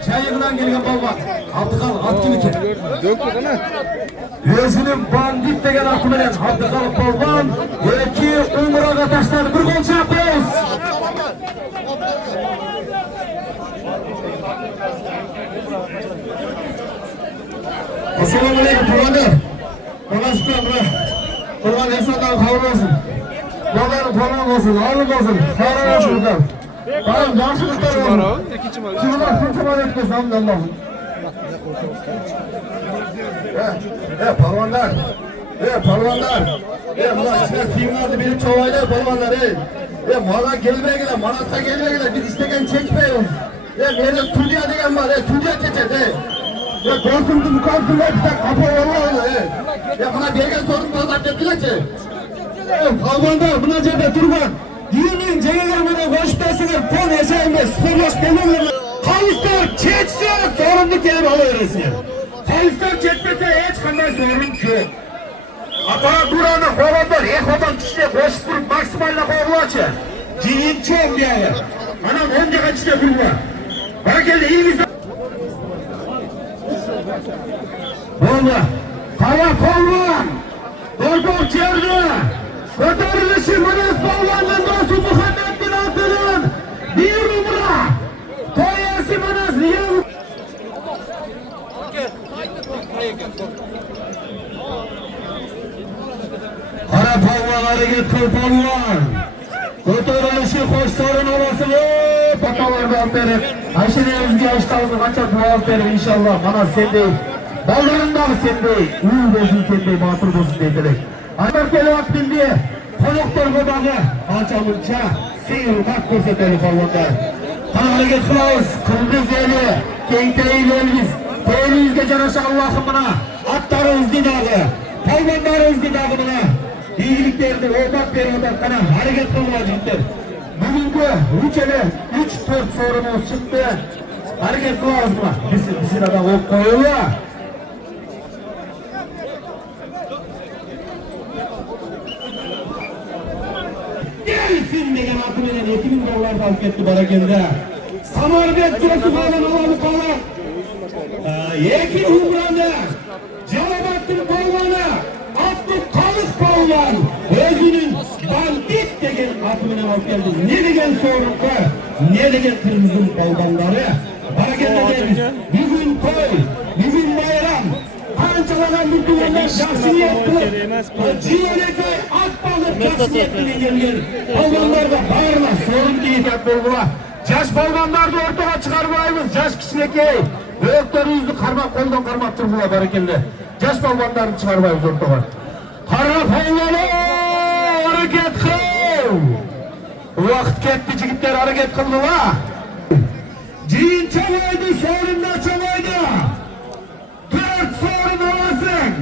çayırından gelgen balvan Abdıkalık at gibi ki Özünün bandit degen atı bilen Abdıkalık balvan 2 umraga taşlar 1 gol çapayız Assalamu alaikum Purvanlar. Namaskar bura. Purvan insandan xabar olsun. Yolları tamam olsun, ağırlık olsun. Xabar olsun buradan. Tamam, yaxşılıklar olsun. Şuralar hükümet etmesin, hamdallahım. Purvanlar. Bunlar içine suyunlardı benim çovayla Purvanlar. Bana gelmegile, Manas'a gelmegile biz istegen çekmeyiz. Nerede Türkiye degen var, Türkiye çekeceğiz. Dostumdu, mukamsın var, bize kapı vallahi. Bana belge sorun bana ettiler ki. Kalmanda, buna cebe Turban. Dinin cegelerine koştasınlar, pon yaşayınlar, sporlaş belirler. Kalistar çekse sorumlu kelime alıverirsin. Kalistar çekmese hiç kanday sorun yok. Ata duranı kovalar, ekodan kişiye koşup durup maksimaline kovulaçı. Cihin çok diye. Anam 10 dakika kişiye durma. Bana geldi ilgisi. Valla. Kaya kolvan. Doktor çevre. Götürülüşü Manas Balvan'ın dostu Muhammed bin Abdül'ün bir umra. Koyası Manas Niyaz. Kara Palvan hareket kıl Palvan. Götürülüşü koş sorun olasılığı. Patalardan beri. Ayşe'de özgü yaşlarımızı kaçak muhaf verir inşallah. Manas sen değil. Ballarından sen değil. Uğur bozun sen değil. Batır bozun değil. Aybar kelebak bindi. Konuklar kodağı. Alçalınca seyirmak görseteli Palvanlar. Kana hareket kılavuz. Kıldız eli. Keyteyi elimiz. Teyliyizge canaşı Allah'ımına. Atları hızlı dağı. Palvanları hızlı dağımına. İyiliklerini olmak bir odak kana hareket kılmacıktır. Bugünkü 3-4 sorumuz çıktı. Hareket kılavuz mı? Bizim adam ok koyuyor. Gelsin degen atımenen 2000 dolar da alıp gitti Barakende. Samarbet Josu falan alanı falan. Yekin Umran'da Celabattın Palvan'a attı kalık Palvan. Özünün bandit degen atımenen alıp geldi. Ne degen sorunlar, ne degen kırmızı Palvanları. Barakende gelmiş. Bugün toy, bugün bayram. Kançalanan mutlularlar şahsiyet kılıp. Cihanekay at balık şahsiyetini gelgen. Palvanlar da bağırma sorun değil yapbolgular. Yaş balvanlar da ortaga çıkarmayız. Yaş kişinekey. Büyüklerimizi karmak koldan karmak durgular barakende. Yaş balvanlarını çıkarmayız ortaga. Kara palvanı hareket kıl. Vakit ketti çigitler hareket kıldılar. Cihin çabaydı sorunda çabaydı. 4 sorun olasın.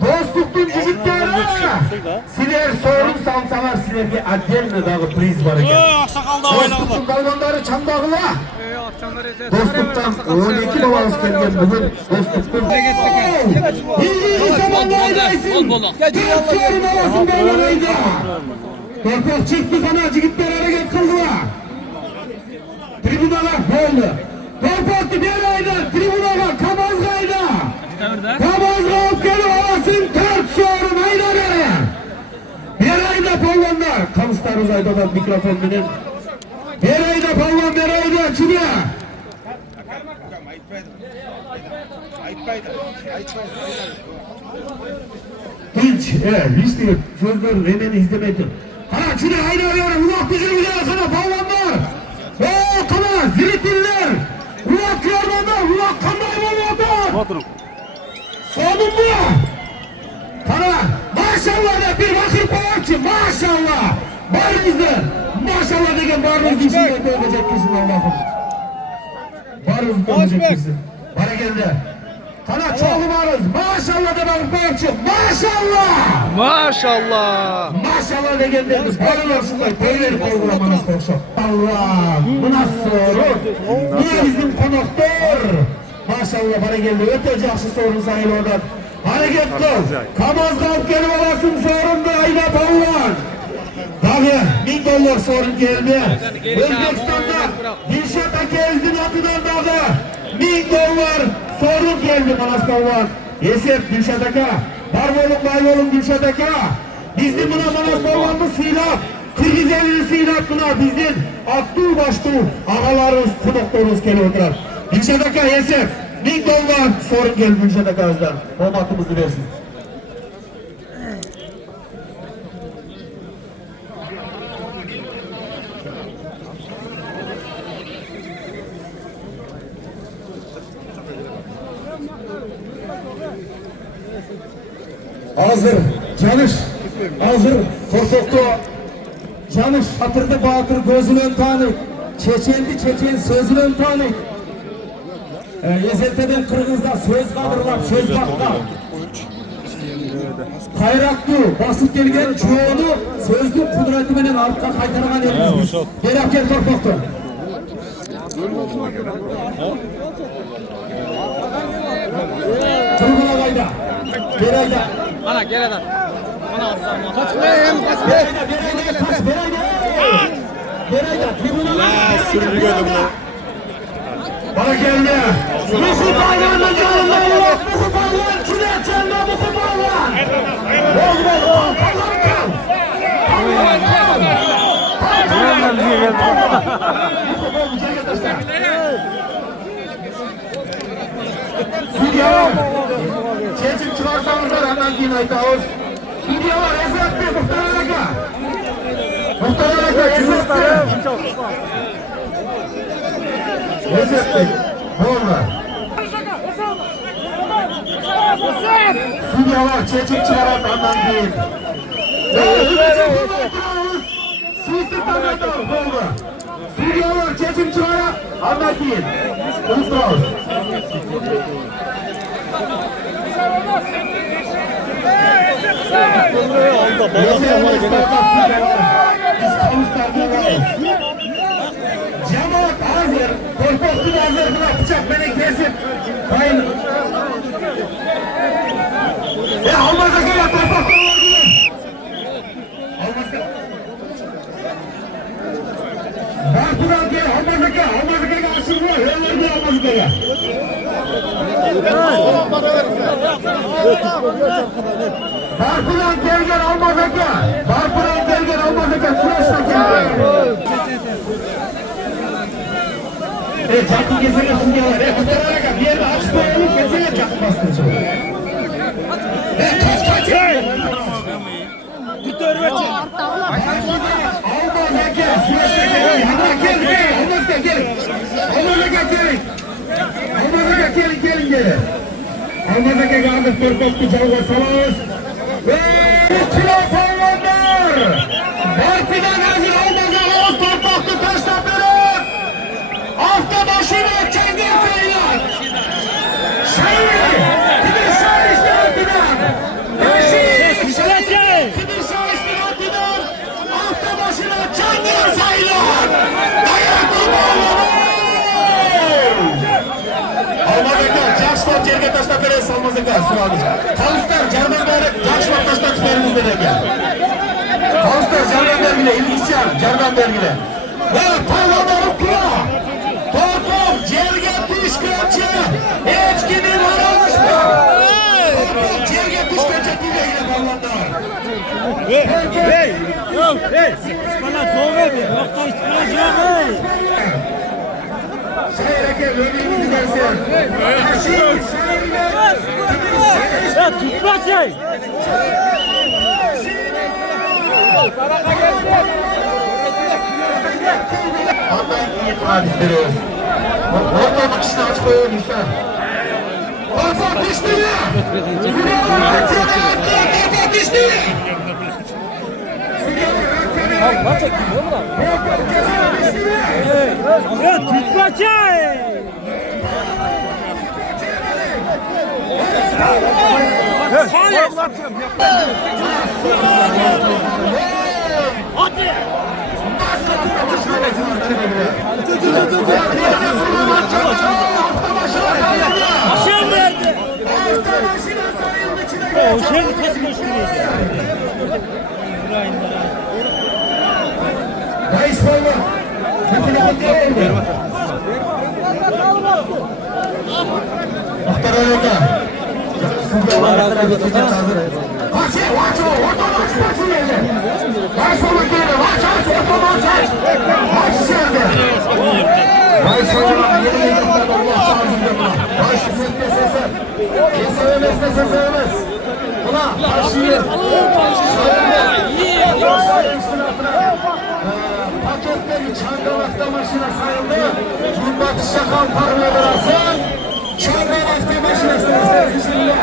Dostluktun çigitleri. Siler sorun salsalar silerge addelme dağı priz var eken. Dostluktun balvanları çandağıla. Dostluktan 12 babanız gelgen bugün dostluktun. İyi zamanla oynaysın. 4 sorun olasın balvanaydı. Korkak çıktı kana çigitler hareket kıldılar. Tribunalar boldu. Korkaklı bir ayda tribunalar Kabazgay'da. Kabazga alıp gelip alasın 4 sorun ayları. Bir ayda Palvanlar. Kamışlarımız aydadan mikrofon benim. Bir ayda Palvan bir ayda çübe. Tunç, hiç değil. Sözler hemen izlemedim. Kana çübe ayda arıyorum. Ulak gücünü bile kana Palvanlar. Ooo kana ziritiller. Ulak yarmanlar. Ulak kanday olmadan. Sonunda. Kana maşallah da bir bakır pavarçı maşallah. Barınızda maşallah degen barınızda işinde dövecek kesin Allah'ım. Barınızda dövecek kesin. Bana geldi. Kana çoğu varız. Maşallah da bakır pavarçı maşallah. Maşallah. Maşallah degen dedi. Barınlar şunday böyleri koygulamanız korkşak. Allah. Bu nasıl sorun? Niye bizim konuktur? Maşallah bana geldi. Ötece akşı sorun sahil oradan. Hareket kıl. Kamaz kalıp gelip alasın sorun da ayda Palvan. Tabii 1000 dolar sorun geldi. Özbekistan'da Dilşat Akez'in atıdan dağı 1000 dolar sorun geldi Manas Palvan. Esef Dilşat Aka. Barbolum Dilşat Aka. Bizim buna Manas Palvan'ın silahı. Kırgızelini silahı buna bizim aktul baştul ağalarımız, kuduklarımız geliyor oturar. Dilşat Aka Esef. 1000 dolar sorun geldi Dilşat Aka'dan. Olmaktımızı versin. Hazır, Canış, hazır, Korkok'ta Canış hatırdı Batır gözünden tanıyık. Çeçendi Çeçen sözünden tanıyık. Ezelteden Kırgız'da söz kadırlar, söz baklar. Hayratlı, basıp gelgen çoğunu sözlük kudreti menen arka kaytargan elimiz. Gerek gel torpakta. Kırgına kayda. Berayda. Bana gel adam. Bana Kaç Berayda. Bana geldi. Muhu Palvan'ın yanında yok. Muhu Palvan kime çelme Muhu Palvan. Bol Çeçim çıkarsanızlar hemen giyin aytağız. Video var, Ezrat Bey, Muhtar Alaka. Muhtar Alaka, Ezrat Bey. Ezrat Bey, ne olur? Video var, Çeçim çıkaran hemen giyin. Sizlik kazandım, ne olur? Video var, Çeçim çıkaran hemen giyin. Muhtar. Cemaat hazır, korkutun hazır, bıçak beni kesip, kayın. Olmaz akıya, korkutun hazır. Barturan gel, olmaz akıya aşırma, yollar bir olmaz akıya. Barkulan gelgen olmaz eke. Barkulan gelgen olmaz eke. Süreçte gelgen. Çakı kesene sunyalar. Kutararak bir yerde aç koyalım. Kesene çakı bastıracağım. Kaç. Olmaz eke. Süreçte gelgen. Hadi gelin. Olmaz eke gelin. Olmaz eke gelin. Olmaz eke gelin. Olmaz eke geldik. Korkuttu canlı salas. Kilo Palvanlar! Partidan hazır olmaz ağız torpaklı taşla bölüm! Hafta başına çengel sayılar! Şair! Kimin şair işte altidan? Şair! Kimin şair işte altidan? Hafta başına çengel sayılar! Dayandı Palvanlar! Olmaz eka, yaşlar cerge taşla bölüm salmaz eka, sualımız. Kalıstlar, Cermenler, Yaşlar taşla tüferimizde de gel. Kalıstlar, Cermenlergile, İlgisyan, Cermenlergile. Ve Palvanların kula! Torpum, cerge pişkırıcı, eçkinin varalmış mı? Torpum, cerge pişkırıcı diye yine Palvanlar. Hey! Bana doğru bir nokta ispiracı Şair Eke, ömrümüzü dersin. Şair, şairler. Ya tutma şey! Ondan iyi hadis veriyoruz. Orta bakışını aç koyuyor insan. Orta pişti ya! Orta pişti! Ya tutma şey! Hadi! Aşağı nerede? O şey nasıl koşturuyor? Reis Palvan! Muhtar Alaka! Paketleri Çangalak'ta maşına sayıldı. Cumbatı Şakal parmağı arası. Çangalak'ta maşına sayıldı. Zıçırma.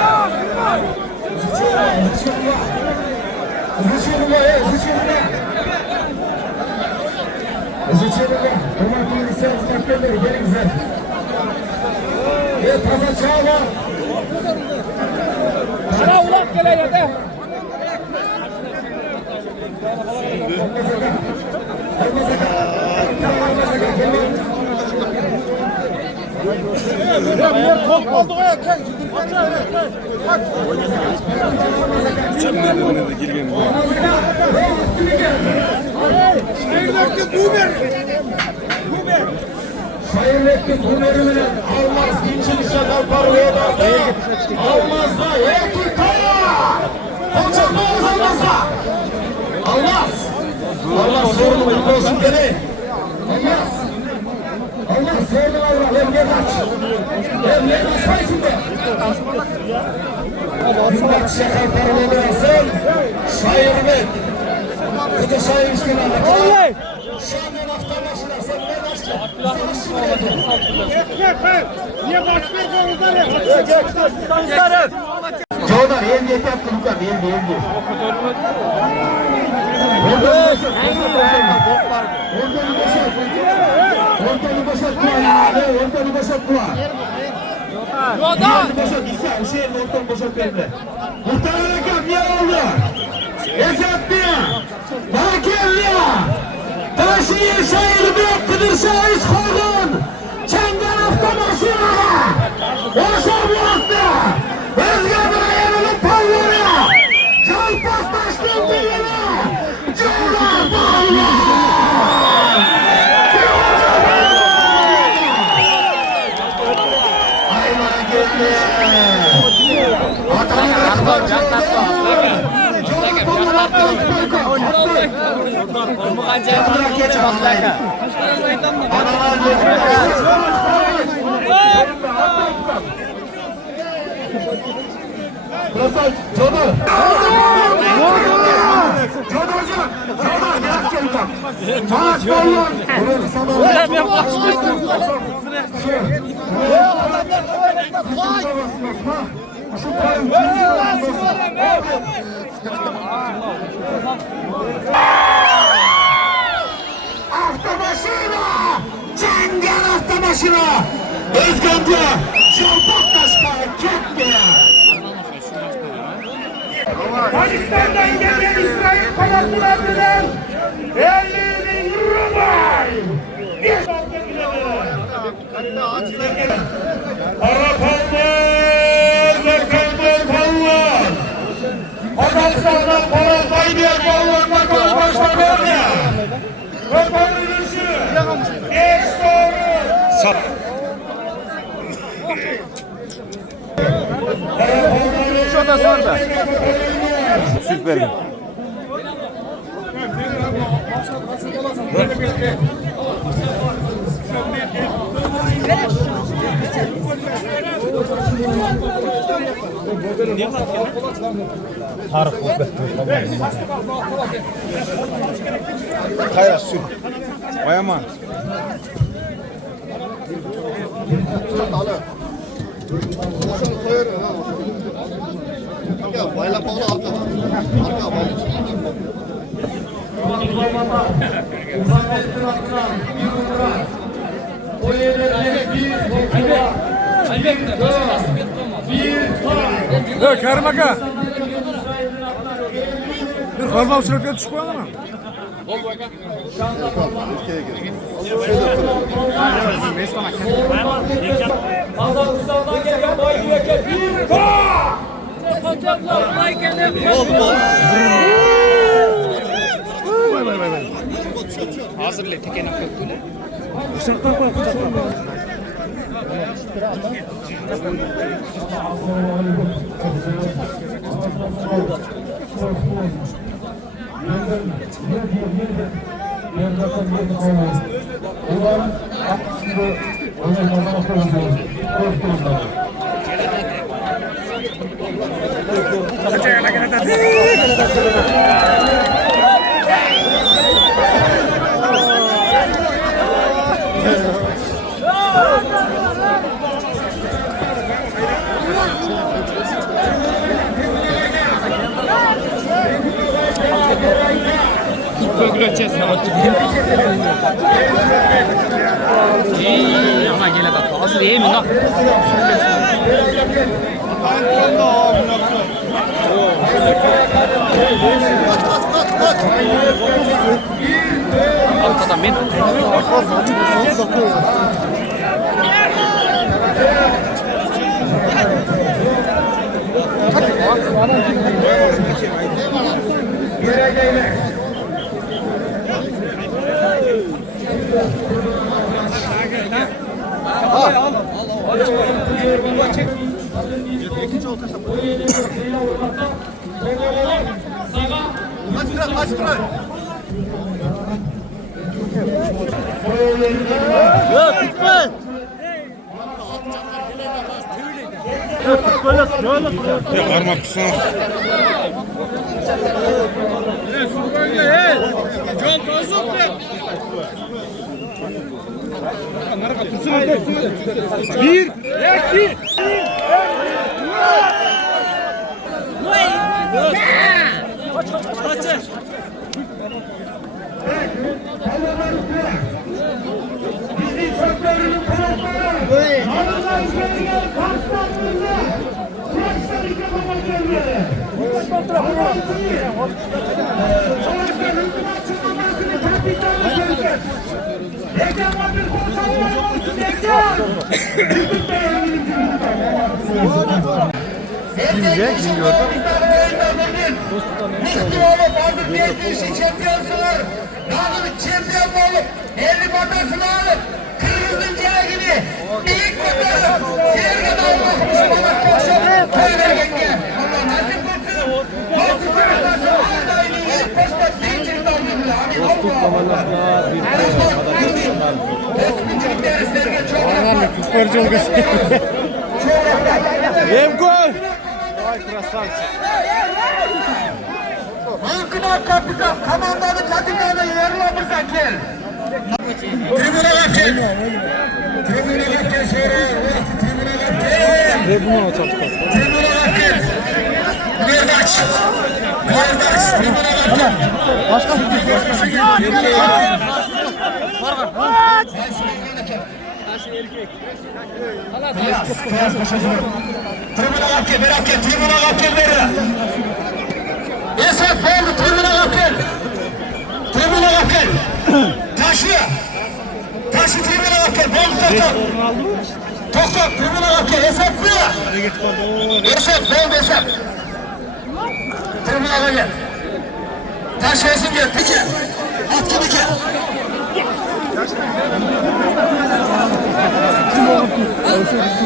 Baştan beri gelin güzel. Taza çağ var. Şuna ulak gele de. Şairlettin Kumer'imle Almaz dinçin şakal parlıyor da Almaz'da Ekita! Konçakmaz Almaz'da! Almaz! Almaz sorunu mutlu olsun dedi. Almaz! Almaz sorunu Allah emniyet aç! Emniyet açmaysın da! Hümmet şakal parlıyor asıl Şairlet! Bu da şair üstüne anlatıyor. Şairlet hafta başına sen ne başla? Niye başlıyorsunuz lan? Çoğular emniyet yaptı Lukan, emniyet. Ortalı boşalt kulağı. İsa, Hüseyin ortalı boşalt benimle. Muhtar Harekat niye oldu? Esat diye. Hakem diye. Taşıyır şair büyük kıdırsa hiç koydun. Çengel hafta başına. Boşal bastı. Özgür Bırayan'ın palları. Çalpak başlığın birine. Cevap palları. Ayvara geldi. Burası Jono. Jono hocam. Jono biraz geri kalk. Maç bollon. Buraya kısa Aftabaşına! Çengel aftabaşına! Özgünce! Çalpak taşka! Kekke! Pakistan'dan gelen İsrail kanatlarından 50.000 rubay. Arakallar. Kazakistan'dan Polatay diye ballarına kol başlar ya. Röportajı. Eş doğru. Şurada sonra. Süper. Kaya sür. Bayaman. Bayla bağlı arka var. Arka bağlı. O yerlerde Dur karmaka. Dur kormam sürekli düşük var mı? Kazakistan'dan gelen Bay Yürek'e bir puan. Hazırla tekene koy. Ama gele bak. Hazır iyi mi lan? Arkadan ben. Parmak kısana. Şampiyon olup 50 batasını alıp kırmızıncaya gibi büyük batarım seyirde dağılmak Müslümanlar koşup köylerine Allah nasip olsun dostluk kamerası ağırdayını yiyip başta zincir dağılıyor dostluk kamerasına bir dostluk derslerine çok önemli sporcu olgası Evgol! Halkına kapitan, komandanı kapitanı yarılamırsan gel. Tribüne bak gel. Tribüne bak gel sonra. Tribüne bak gel. Tribüne bak gel. Mırdaç. Mırdaç. Tribüne bak gel. Başka bir tribüne bak gel. Berat gel. Tribüne bak gel. Esat oldu, tribüne bakın. Tribüne bakın. Taşı tribüne bakın. Bol Tok, tribüne bakın. Esat bu. Esat, bol Esat. Tribüne bakın. Taş olsun gel, pike. At gibi gel.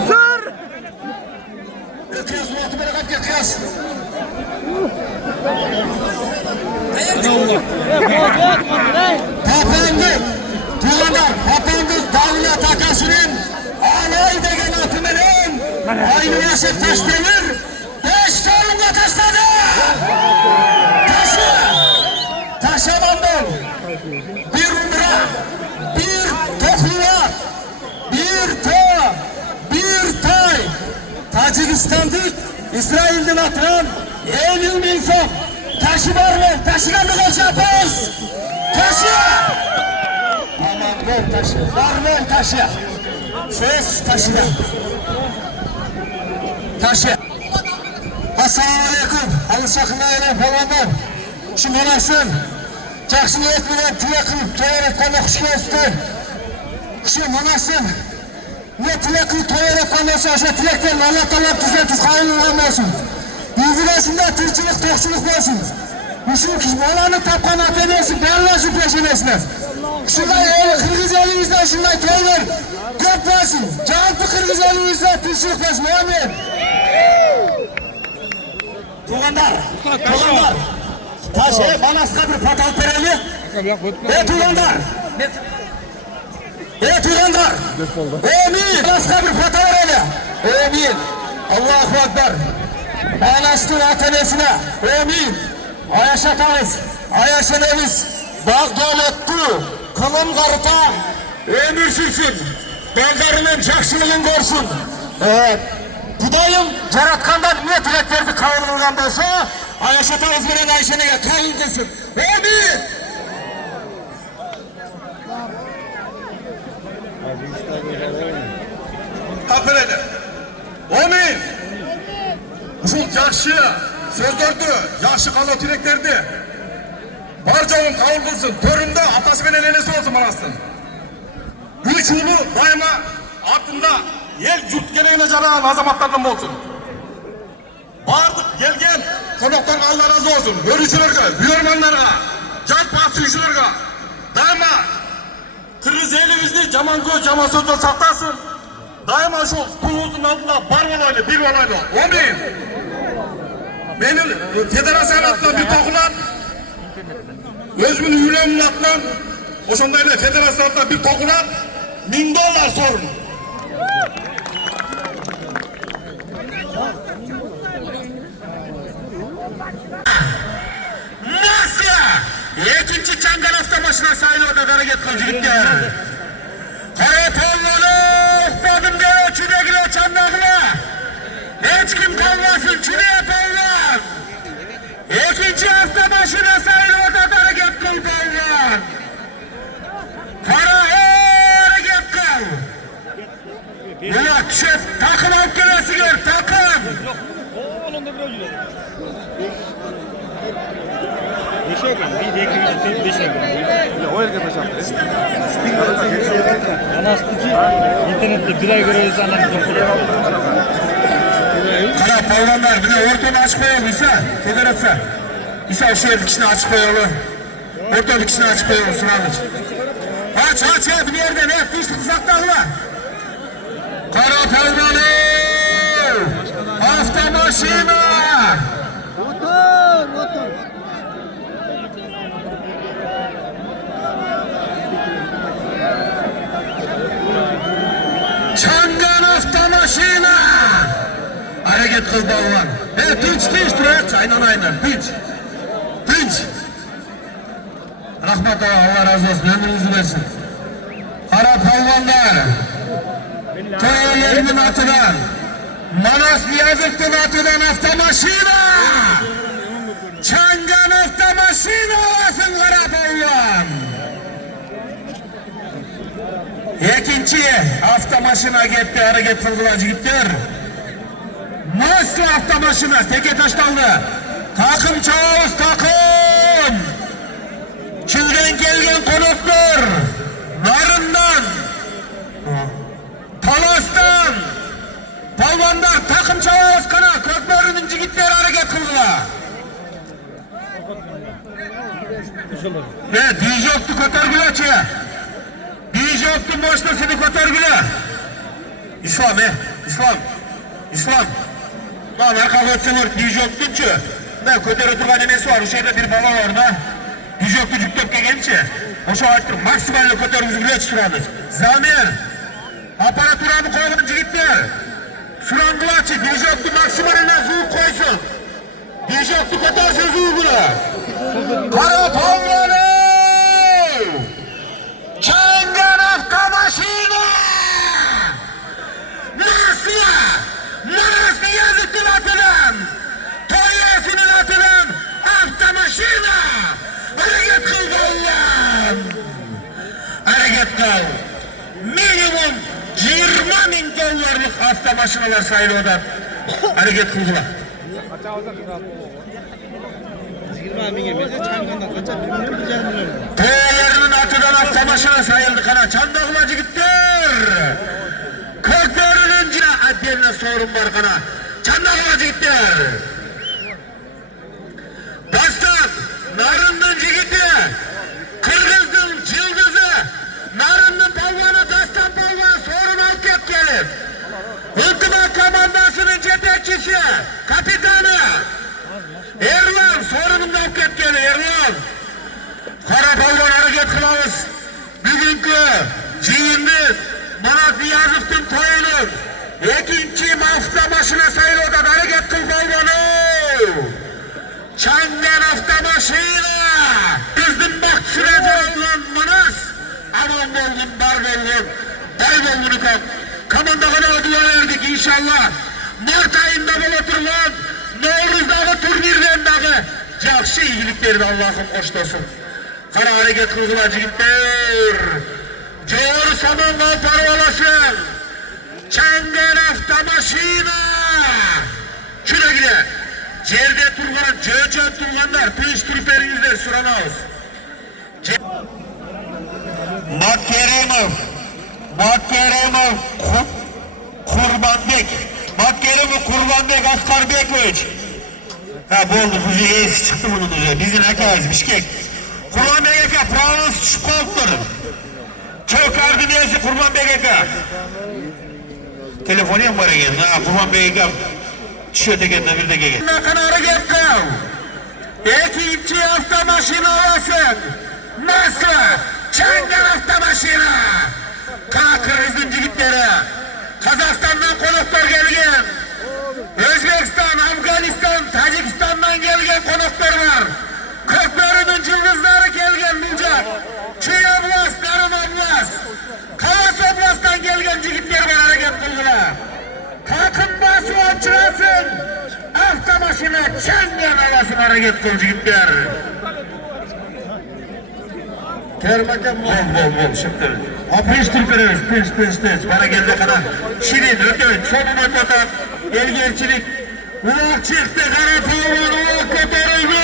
Sır! Öküyoruz, Muhatı Berakat gel, kıyas. Tapandık, tapandık Davula Takası'nın alayı degen atımının Aynı Yasif Taşdemir 5 solunga taşladı. Taşamandan bir umra, bir tokluva, bir tay Tacikistan'dık, İsrail'den atıran Eylül Minsaf taşı var mı? Taşına mı koşacağız? Taşı! Aman ver taşı, var taşı. Söz taşına. Taşı. Assalamu alaikum. Alışakına öyle falandan. Şimdi olasın. Жақсы ниетменен тілек қылып той өткенде құш келіпті. Şimdi olasın. Ne тілек қылып той өткенде olsa şu tileklerin Allah Teala düzeltip hayırlı olsun. Yüzüleşinde tırçılık, tokçuluk olsun. Şu kişi olanı tapkan atemesin, berlaşın peşinesine. Şurada Kırgız elimizden şundan toylar köp versin. Cevaplı Kırgız elimizden tırçılık versin. Amin. Tuğanlar. Taş banaska bir patal pereli. Tuğanlar. Tuğanlar. Amin. Banaska bir patal pereli. Amin. Allahu Ekber. Anasının atenesine. Amin. Ayaşatağız. Ayaşanemiz. Bağ devletli. Kılım karıta. Ömür sürsün. Beldarının çakşılığın görsün. Evet. Gideyim. Yaratkandan ne dileklerdi kavurulgan olsa Ayaşatağız veren Ayşe'ne kavurulsun. Amin. Kaperede. Amin. Uşul yaxşı sözlerdi, yaxşı kala tireklerdi. Barcağın kavul kılsın, töründe atası ve nenesi olsun manasın. Üç ulu daima altında el yurt geleğine canaran azamatlardan olsun. Bağırdık gelgen konuklarına Allah razı olsun. Görüşürlerge, büyürmenlerge, can pasıyışlarge. Daima kırmızı elimizni caman göz, caman sözle saklasın. Daima şu kulumuzun altında bar olaylı, bir olaylı. Amin. Benim federasyon atla bir tokulan, özümün yüreğimin atlan, o şundayla federasyon atla bir tokulan, $1000 sorun. Nasıl? İkinci Çangal Avtomaşı'na sayılıyor da hareket kılcılıklar. Karapollulu, uhtadın diye ölçüde giriyor Çandağı'na. Hiç kim kalmasın, çürüye pollar. İkinci Avtomaşı'na sayılıyor da hareket kılcılıklar. Kara hareket kıl. Ulan çöp, takım alkelesi gör, takım. İnternette bir ay göre insanlar Kara polvanlar bir de ortalığı açık koyalım İsa, federasyon. İsa şu dikişini açık koyalım. Ortalığı dikişini açık koyalım Sunanlıç. Aç bir yerden hep düştü saklanma. Kara polvanı! Avtomaşina! Çangan avtomaşina! Hareket kıl balvan. Tinç durar. Aynen. Tinç. Rahmet Allah razı olsun. Ömrünüzü versin. Kara palvanlar. Köylerinin atıdan. Manas Niyazık'ın atıdan avtomaşina! Çangan avtomaşina olasın kara palvan. İkinci avtomaşina gitti, hareket kılgılacı gittir. Nasıl avtomaşina, teke taşlandı. Takım çağız, takım. Çilden gelgen konuklar. Narından. Talas'tan. Palvanlar, takım çağız kana. Köklerin gittiler, hareket kılgıla. Ve diyecekti köter güleçi. Diyecektim başlasını kotar bile. İslam. Lan arka kotsınır diyecektim ki. Ne köter oturgan emesi var. O şeyde bir baba var da. Diyecekti cüktepke gelince. O şu ayıttır. Maksimalle köterimizi bile çıtıranır. Zamir. Aparaturamı koyulunca gittiler. Sürangılaçı. Diyecekti maksimaline zuğuk koysun. Diyecekti köterse zuğuk bile. Kara pavlanı. Çangan avtomaşina! Nasıl yazıktır atılan? Toyasının atılan avtomaşina! Hareket kıl Allah'ım! Hareket kıl! Minimum $20.000 avtomaşinalar sayılı odan. Hareket kıldılar. Toyalarının atıdan avtomaşina sayıldı kana. Çandağılacı gittir. Köklerinin cina adliyeline sorun var kana. Çandağılacı gittir. Dastan, narından gitti. Kırgız'ın cıldızı. Narından palvanı, dastan palvanı sorun alket gelir. Hükümet komandasının cephekçisi, kapitanı. Erlan, sorunun alket gelir Erlan. Kara palvan hareket kılavuz. Bugünkü cihimli Manat Niyazık'ın toyunun ikinci hafta başına sayılı odan hareket kıl palvanı. Çangan avtomaşina. Kızdım bak sürece olan Manas. Aman boldun, dar boldun. Bay boldun kan. Kamandağına dua verdik inşallah. Mart ayında bol oturulan Nevruz'daki turnirden dağı. Yaxşı iyiliklerdi Allah'ım hoş olsun. Kara hareket kılgılacı gittir. Doğru saman parvalasın. Çengen avtomaşina. Şuna gider. Cerde turgan, cöcön turganlar, piş trüperinizler sıranağız. Makkerimov, Kurbanbek. Makkerimov, Kurbanbek, Askarbekoviç. Ha boldu, kuzu yeğesi çıktı bunun üzerine. Bizim hekayemiz, Bişkek. Kurbanbek eka, Provence düşüp kalktır. Çok ardıniyesi Kurbanbek eka. Telefonuyum var eken, ha Kurbanbek eka. Düşüyor tekenine bir de gegen. Kanarı gekkav. Ekipçi avtomaşina olasın. Nasıl? Çengen avtomaşina. Kırgız'ın jigitleri. Kazakistan'dan konuklar gelgen. Özbekistan, Afganistan, Tacikistan'dan gelgen konuklar var. Köklerinin cılgızları gelgen bulacak. Çiğ oblast, Narın oblast. Kavas oblast'tan gelgen jigitler var hareket kılgılar. Takım bası açırasın. Avtomaşina çengen alasın hareket kıl jigitler. Termakem var. Bol şimdi. Apış tülperiz, piş. Bana geldi kadar. Şirin, ödevit, sonuna kadar. Elgerçilik. Ulak çıktı, kara pavlan, ulak kotarıldı.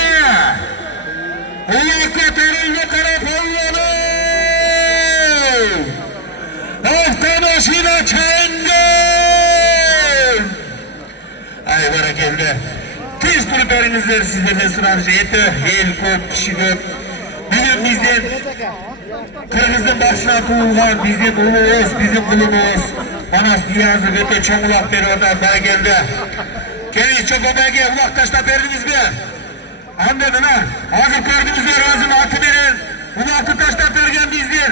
Ulak kotarıldı, kara pavlanı. Avtomaşina çengen. Ay bana geldi. Piş tülperinizler sizlerden sırarcı eti. El kop, kişi kop. Bugün bizden Kırgız'ın başına kurulgan bizim ulumuz, bizim kulumuz. Anas Diyazı öte çoğulak beri oradan bana geldi. Gelin çok omege ulaktaşta verdiniz mi? Anladın ha? Hazır gördünüz mü razım atı verin. Ulaklı taşta vergen bizdir.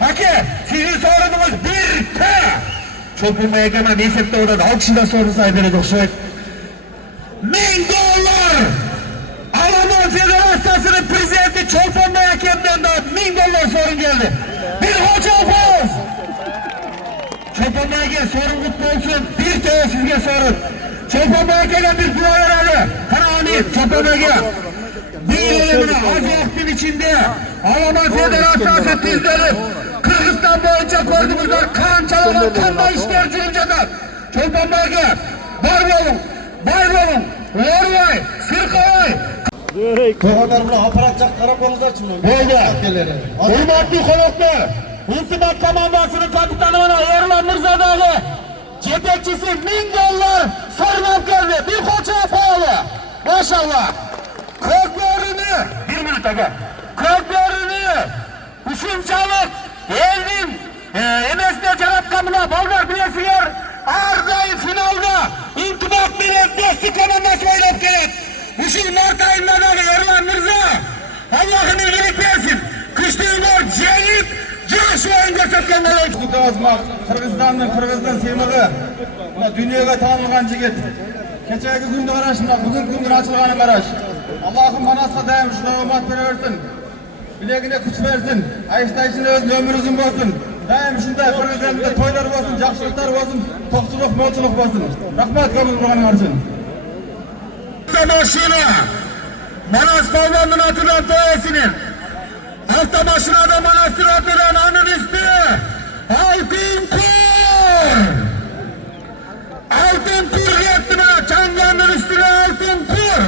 Haki sizin sorunumuz bir te. Çok bulmaya gelmem neyse de orada 6 kişiden sorun sahibi dokşoy. $1000. Alman Federasyası'nın prezidenti Çolpan Mayakem'den daha $1000 sorun geldi. Bir hoca poz. Çolpan Mayakem sorun kutlu olsun. Bir kere sizge sorun. Çolpan Mayakem'e bir dua herhalde. Kana amin. Çolpan Mayakem. Bir elemine az vaktin içinde Alman Federasyası tizleri Kırgızistan boyunca gördüğümüzler kan çalan kanla işler cürünceler. Çolpan Mayakem. Baybolun. Orvay. Sırkavay. Toğalar bunu aparatacak karakolunuz açmıyor. Oldu. Hürmetli konuklar. İntibat Komandansı'nın kapitanı bana Erlan Mirza Dağı. Cephekçisi $1000 sormak geldi. Bir koça pahalı. Maşallah. Köklerini. Bir minut aga. Köklerini. Uçumçalık. Elvin. MSD Carapkamına. Bolgar Bilesiyer. Arda'yı finalda. İntibak bilet. Destek komandası oynap gerek. Uşul Mart ayında da Erlan Mirza. Allah'ın ilgilik versin. Kışlığınlar cenip. Caşı oyun gösterkenler. Kırgız'dan sevmeli. Dünyaya tanılgan jigit. Keçegi gündü qarashında, bugün gündür açılganı qarash. Allah'ım Manasqa daim şuna hurmat bersin. Bilegine kuch versin. Ayıştayışında öz ömrü uzun bolsun. Daim şunday Kırgız'da toylar bolsun, jakşılıklar bolsun, toqçuluk, molçuluk bolsun. Rahmat kabul qilganingiz uchun. Avtomaşina. Manas Palvan'ın atıdan toyesinin. Avtomaşinada Manastır atıdan anın ismi. Altın Kur. Altın Kur yettine. Çanganın üstüne Altın Kur.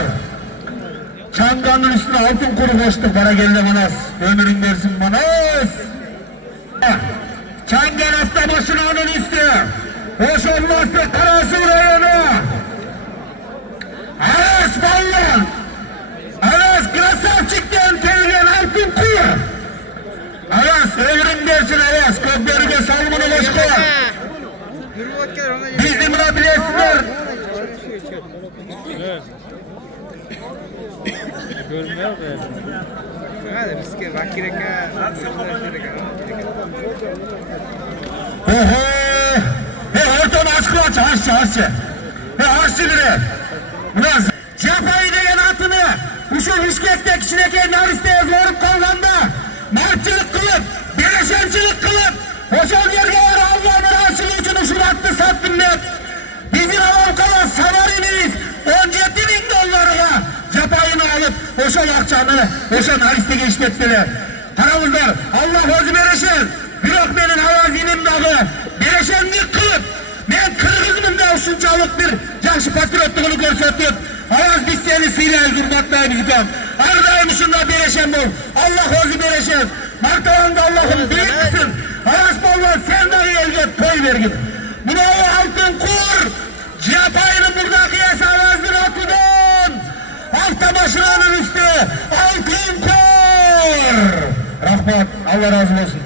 Çanganın üstüne Altın Kur'u koştuk. Bana geldi Manas. Ömrün versin Manas. Çangan avtomaşinanın üstü. Hoş olmazsa Karasu rayonu. Aras Ballan. Aras Krasavçık'tan gelgen Altın Kur. Aras ömrün dersin Aras. Köklerine salmını boş koy. Bizimle bilesizler. Ortadan aç. Aşçı. Aşçıları. Ulan Japayı degen atını Uşul Bişkek'te kişineke naristeye zorup kalganda martçılık kılıp, bereşemçilik kılıp Hoşal yerge var Allah'ın arşılığı için Uşul attı sat millet. Bizim avam kalan savariniz $17.000'ya Japayını alıp Hoşal akçanı Hoşal naristeye işlettiler. Karamızlar Allah özü bereşen. Bırak benim havazinim dağı. Bereşenlik kılıp. Ben Kırgızmın da şunçalık bir yaxşı patriotluğunu görsetip. Havaz biz seni siyle hürmetlayımız kom. Ardaymışında bereşen bol. Allah özü bereşen. Martavan'da Allah'ım büyük müsün? Havaz bollan sen dahi elge toy vergin. Bunu altın kur. Cihapayının buradaki yasavazdır atıdan. Altta başlarının üstü. Altın kur. Rahmet. Allah razı olsun.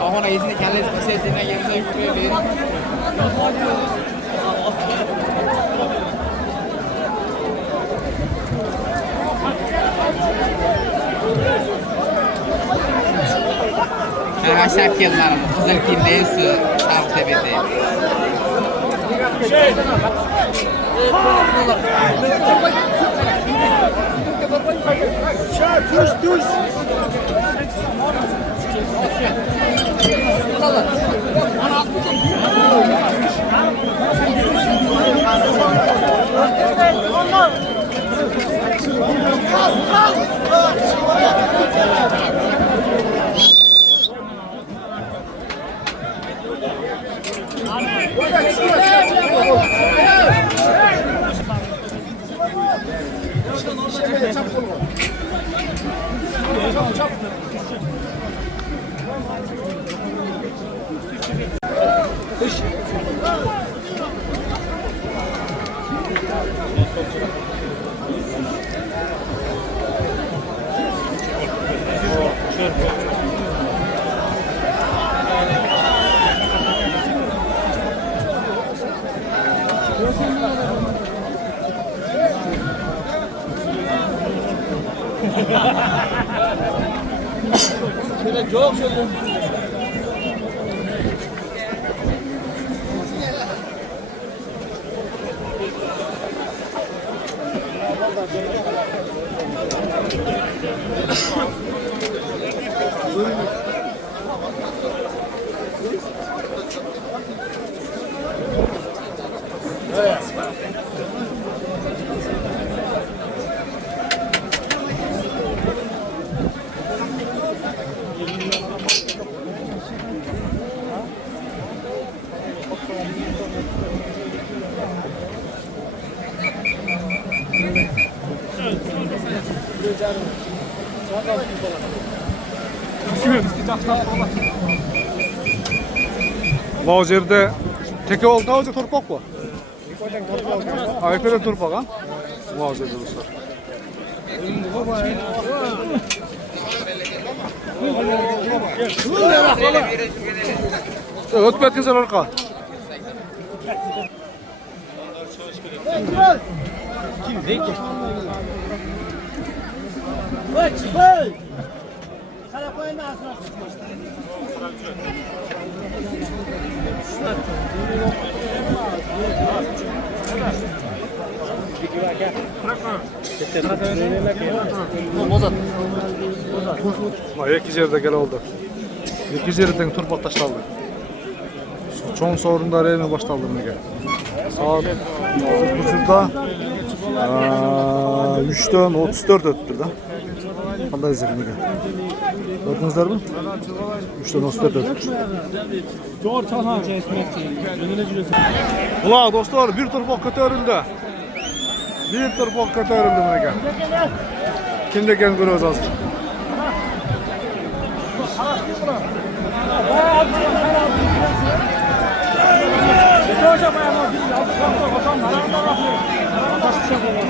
Ahora izini kendisi sevdiğine yerine yürüyor. Aşağı yıllarım, Kızıl Kimliğin su Şartepe'de. Düz. Bu yerde teke oldu hoca torpak bu. Ayakta torpak ha. Bu yerde dostlar. Ötmek güzel arka. Iki жерде келе oldu. İki жерден турпак ташталды. Çoğun sorunlar eline başladı mı? Saat buçukta 3'ten 34 öttü da. Qanday izledin mi? Gördünüzler mi? 3'ten 34 öttü. Ulan dostlar bir turpok kötörüldü. Bir turpok kötörüldü mü? Kimde ekan görüyoruz hazır.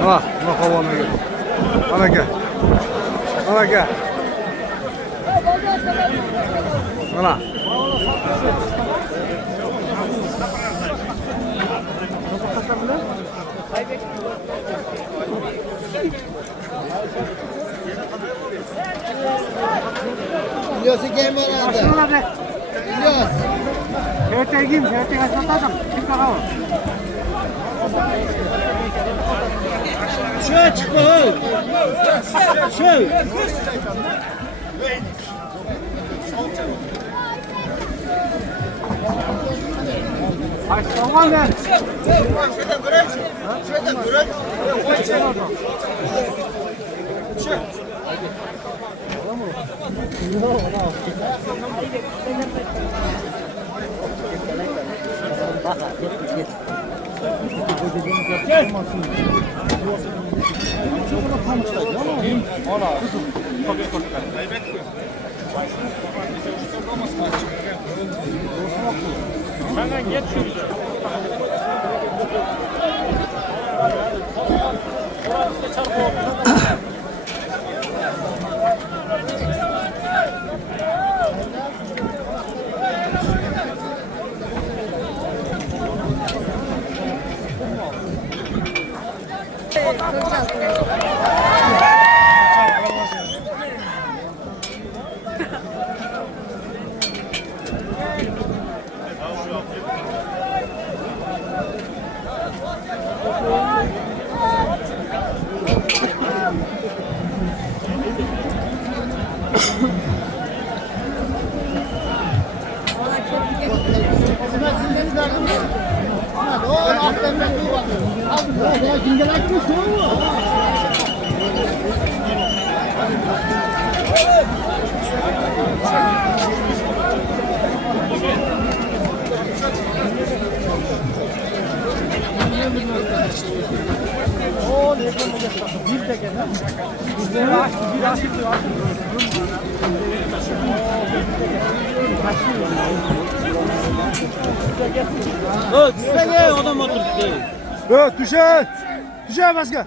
Ana, buna havanına gel. Ana gel. Ana gel. Ana. İlyas'ı gelme herhalde. İlyas. Şöyle çıkma oğlum. Şöyle. Tamam lan. Benden geç şurada. Adam oturdu değil. Evet, düşer. Düşer başka.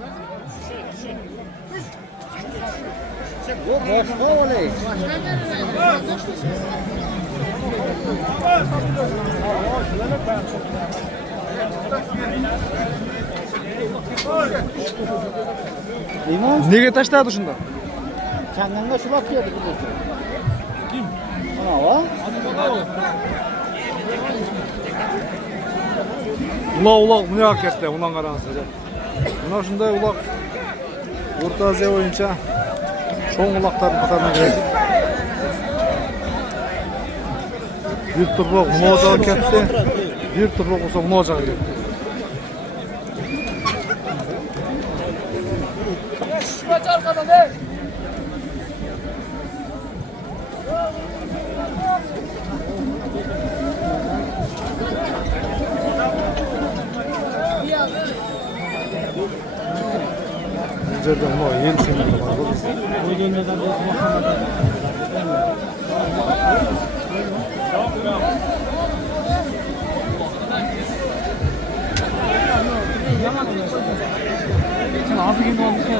Nega tashladi shunda? Kendine şulap geldi biliyorsun. Kim? Ana Ulaq buni olib ketdi, undan qarangizlar. Mana shunday ulaq O'rta Osiyo bo'yicha cho'ng uloqlarning qatoriga kiradi. Bir turpoq mo'jaga ketdi. Bir turpoq bo'lsa mo'jaga ketdi. Жерде мына ел шумайды бар ғой. Sen abi gibi olmuş ya.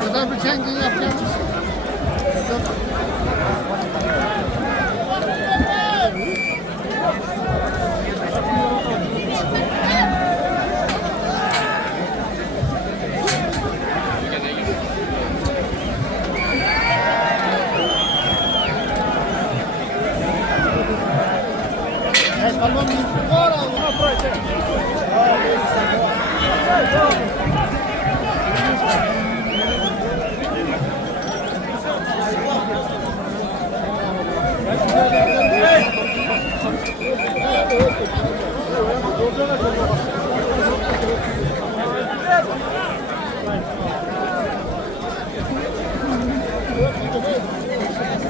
Kadar bir kendin yapacağım.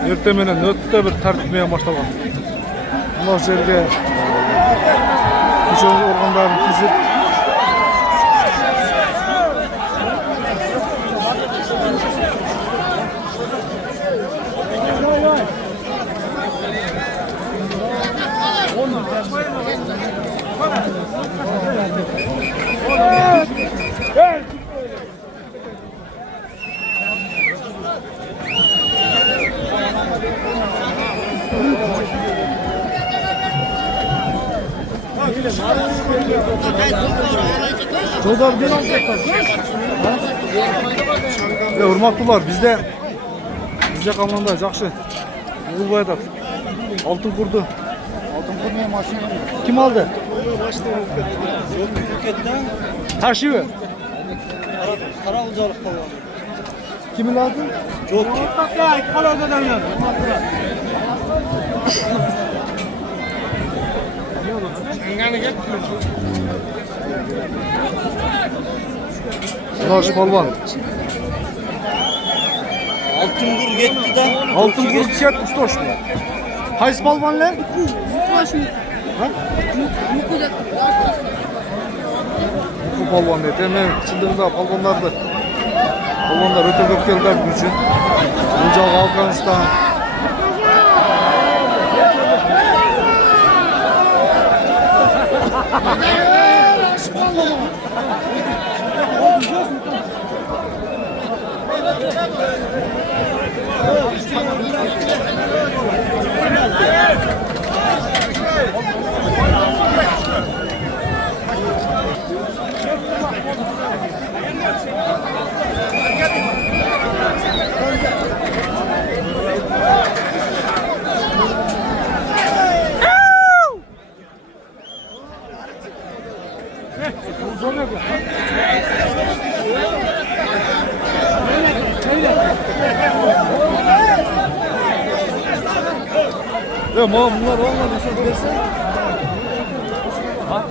Erте менен өтө bir тартип менен башталган. Мына жерге көчө органдарын тизип Жолдар бер алып урматтуулар, bizde команда жакшы. Улбай атат. Алтын курду. Алтын курду менен машина. Ким алды? Ташыбы. Каралжалык болгон. Ким алды? Жок. Калададан. Nаш балбан. Altın kur gitti de. Altın kur ketmiş точно. Qaysi balbanlar? Bu balban deydi. Men çındığında balbanlardı. Balbanlar öte көп keldi bu üçün. Bu jağı Afganistan. Ya bunlar olmadı söz versen. Ha?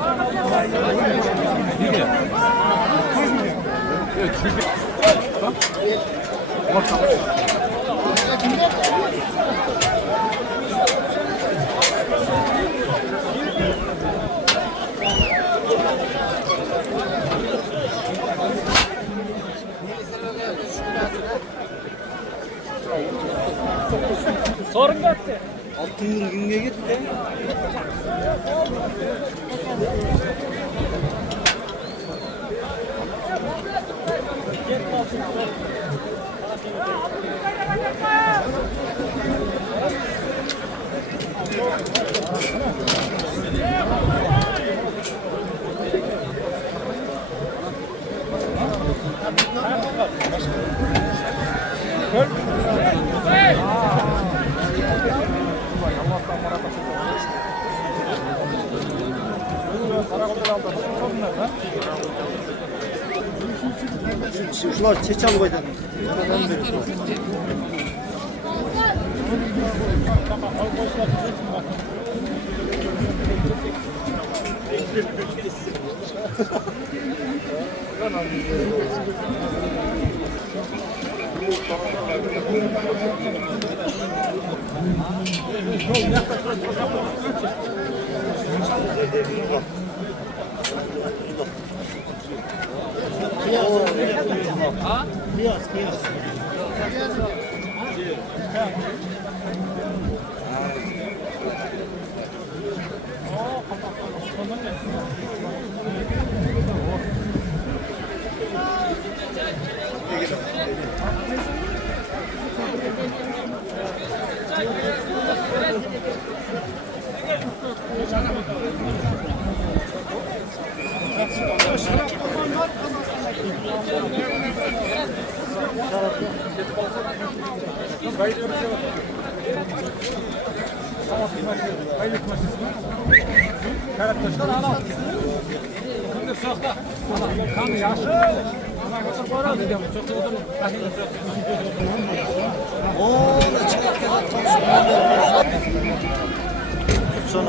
Sorun gitti. Altın günge gitti. Şular çeçal koydu. Sana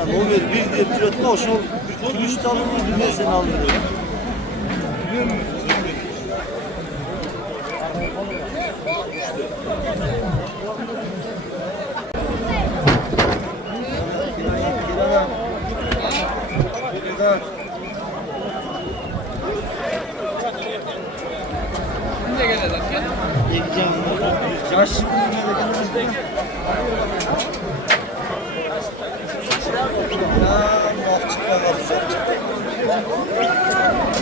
ne oluyor? Bir diye pilotla şu gümüş dalını bilmez seni alıyor.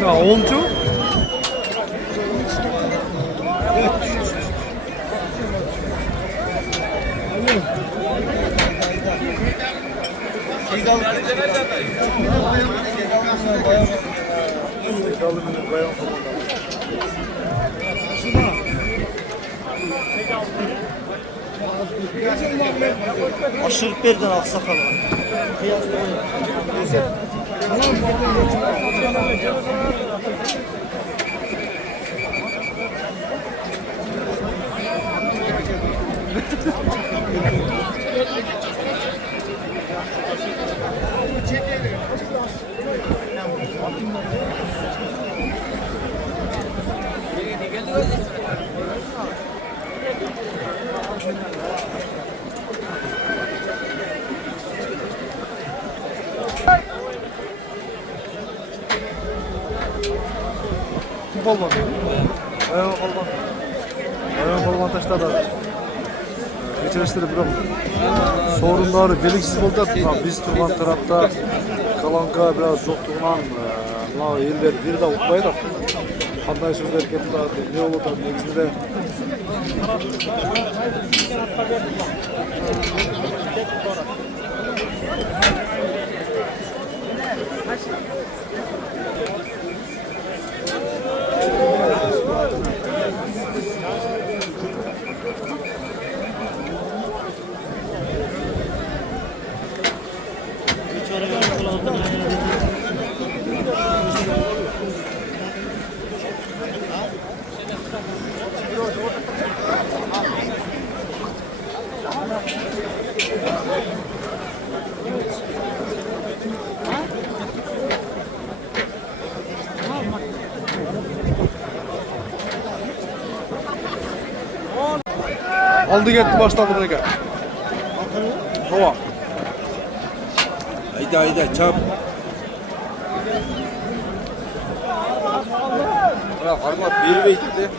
Ya olcu? Aşırı birden aksakal var. Bolman. Bolman. Bolman taşladı. Geçenişleri bırak. Sorunları belirsiz oldu. Biz turgan tarafta kalanka biraz yoktuğundan eller bir de utmaydı. Qanday sözler ketdi, ne oldu negizinde aldı gitti başladı buraya. Hava. Haydi çap. Bırak Armat bir bey gitti.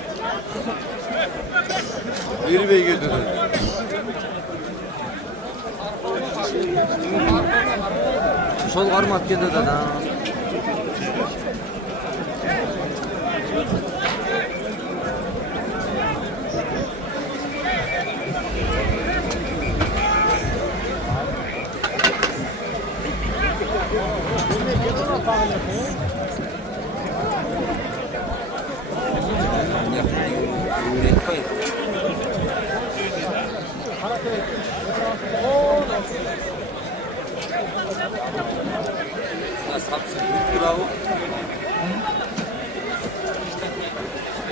Bir bey götürdü. Sol Armat gitti de.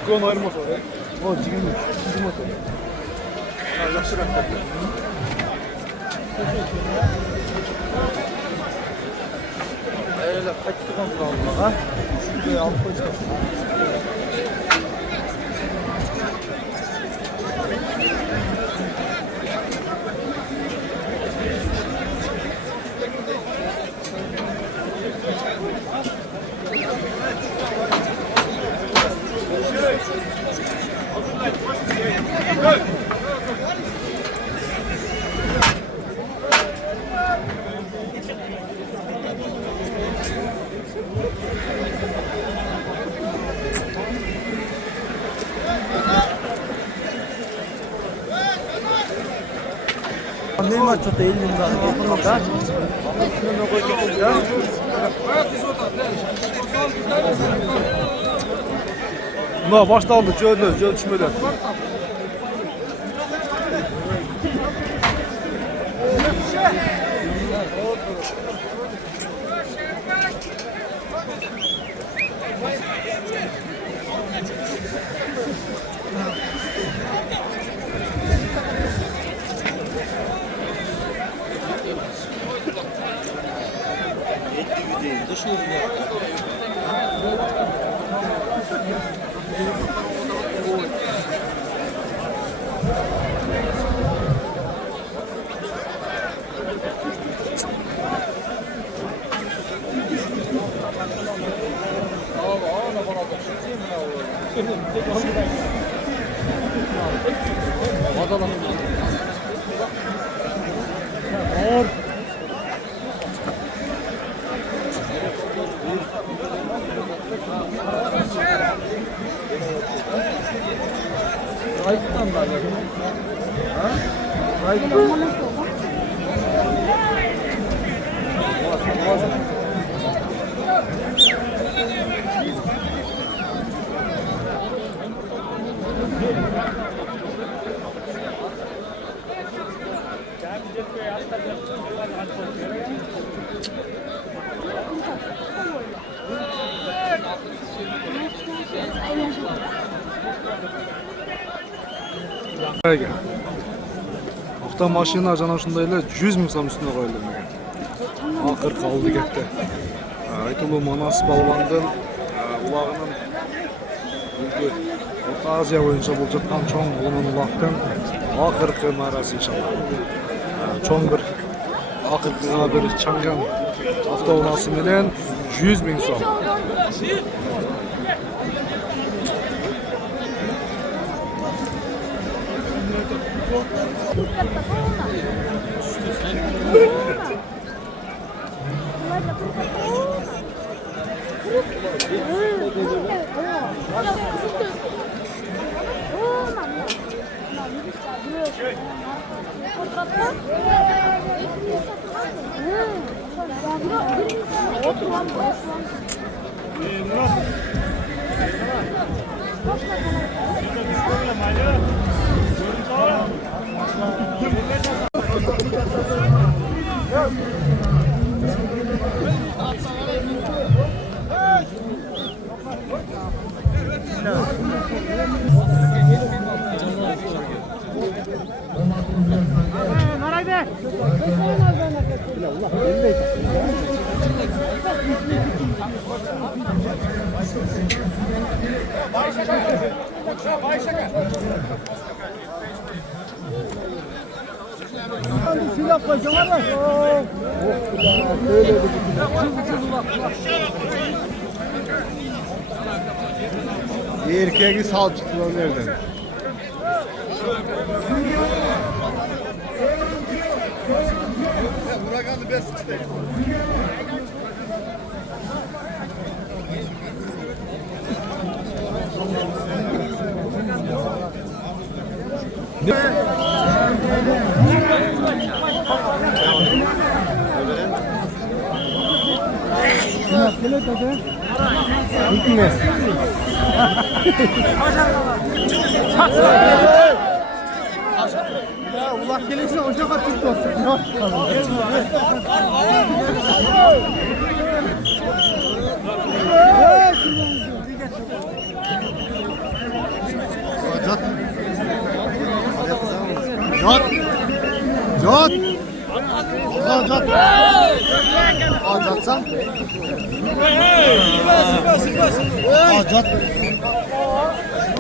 그건 얼마 소래? 지금 모tor. жақсырақ Öyle kaçtı kontrol ha. Şuraya alıp koyacağım. Ne maç çok değil mi daha? Ne başlandı şöyle düşmeler. Hafta maşina cana şundayla 100 ming so'm üstüne koyuldu. Akır kaldı gitti. Aytulu Manas balvandın ulağının Orta Aziya boyunca bulacaktan çoğun ulumun ulaqdan akırkı marası inşallah. Çoğun bir akırkıga bir çangan hafta ulası bilen 100 ming so'm. Erkeği sal çıktılar nereden? Ya ulak gelirse ocak atıp olsun. Jot. Alacaksan.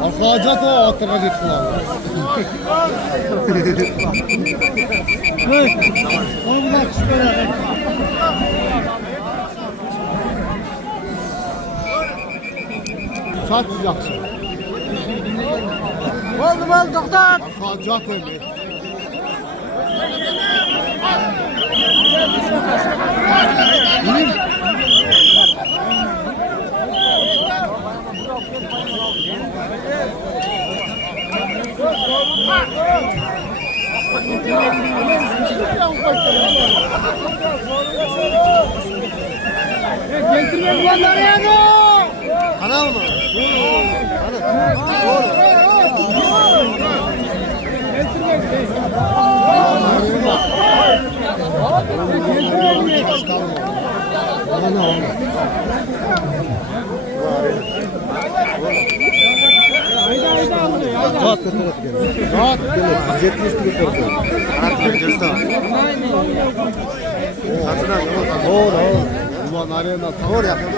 Alacak o atına gitsin abi. Satacaksın. Oldu doktor. Alacak öyle. Kanal mı? Doğru. Ulan arayana tavır yapıyor.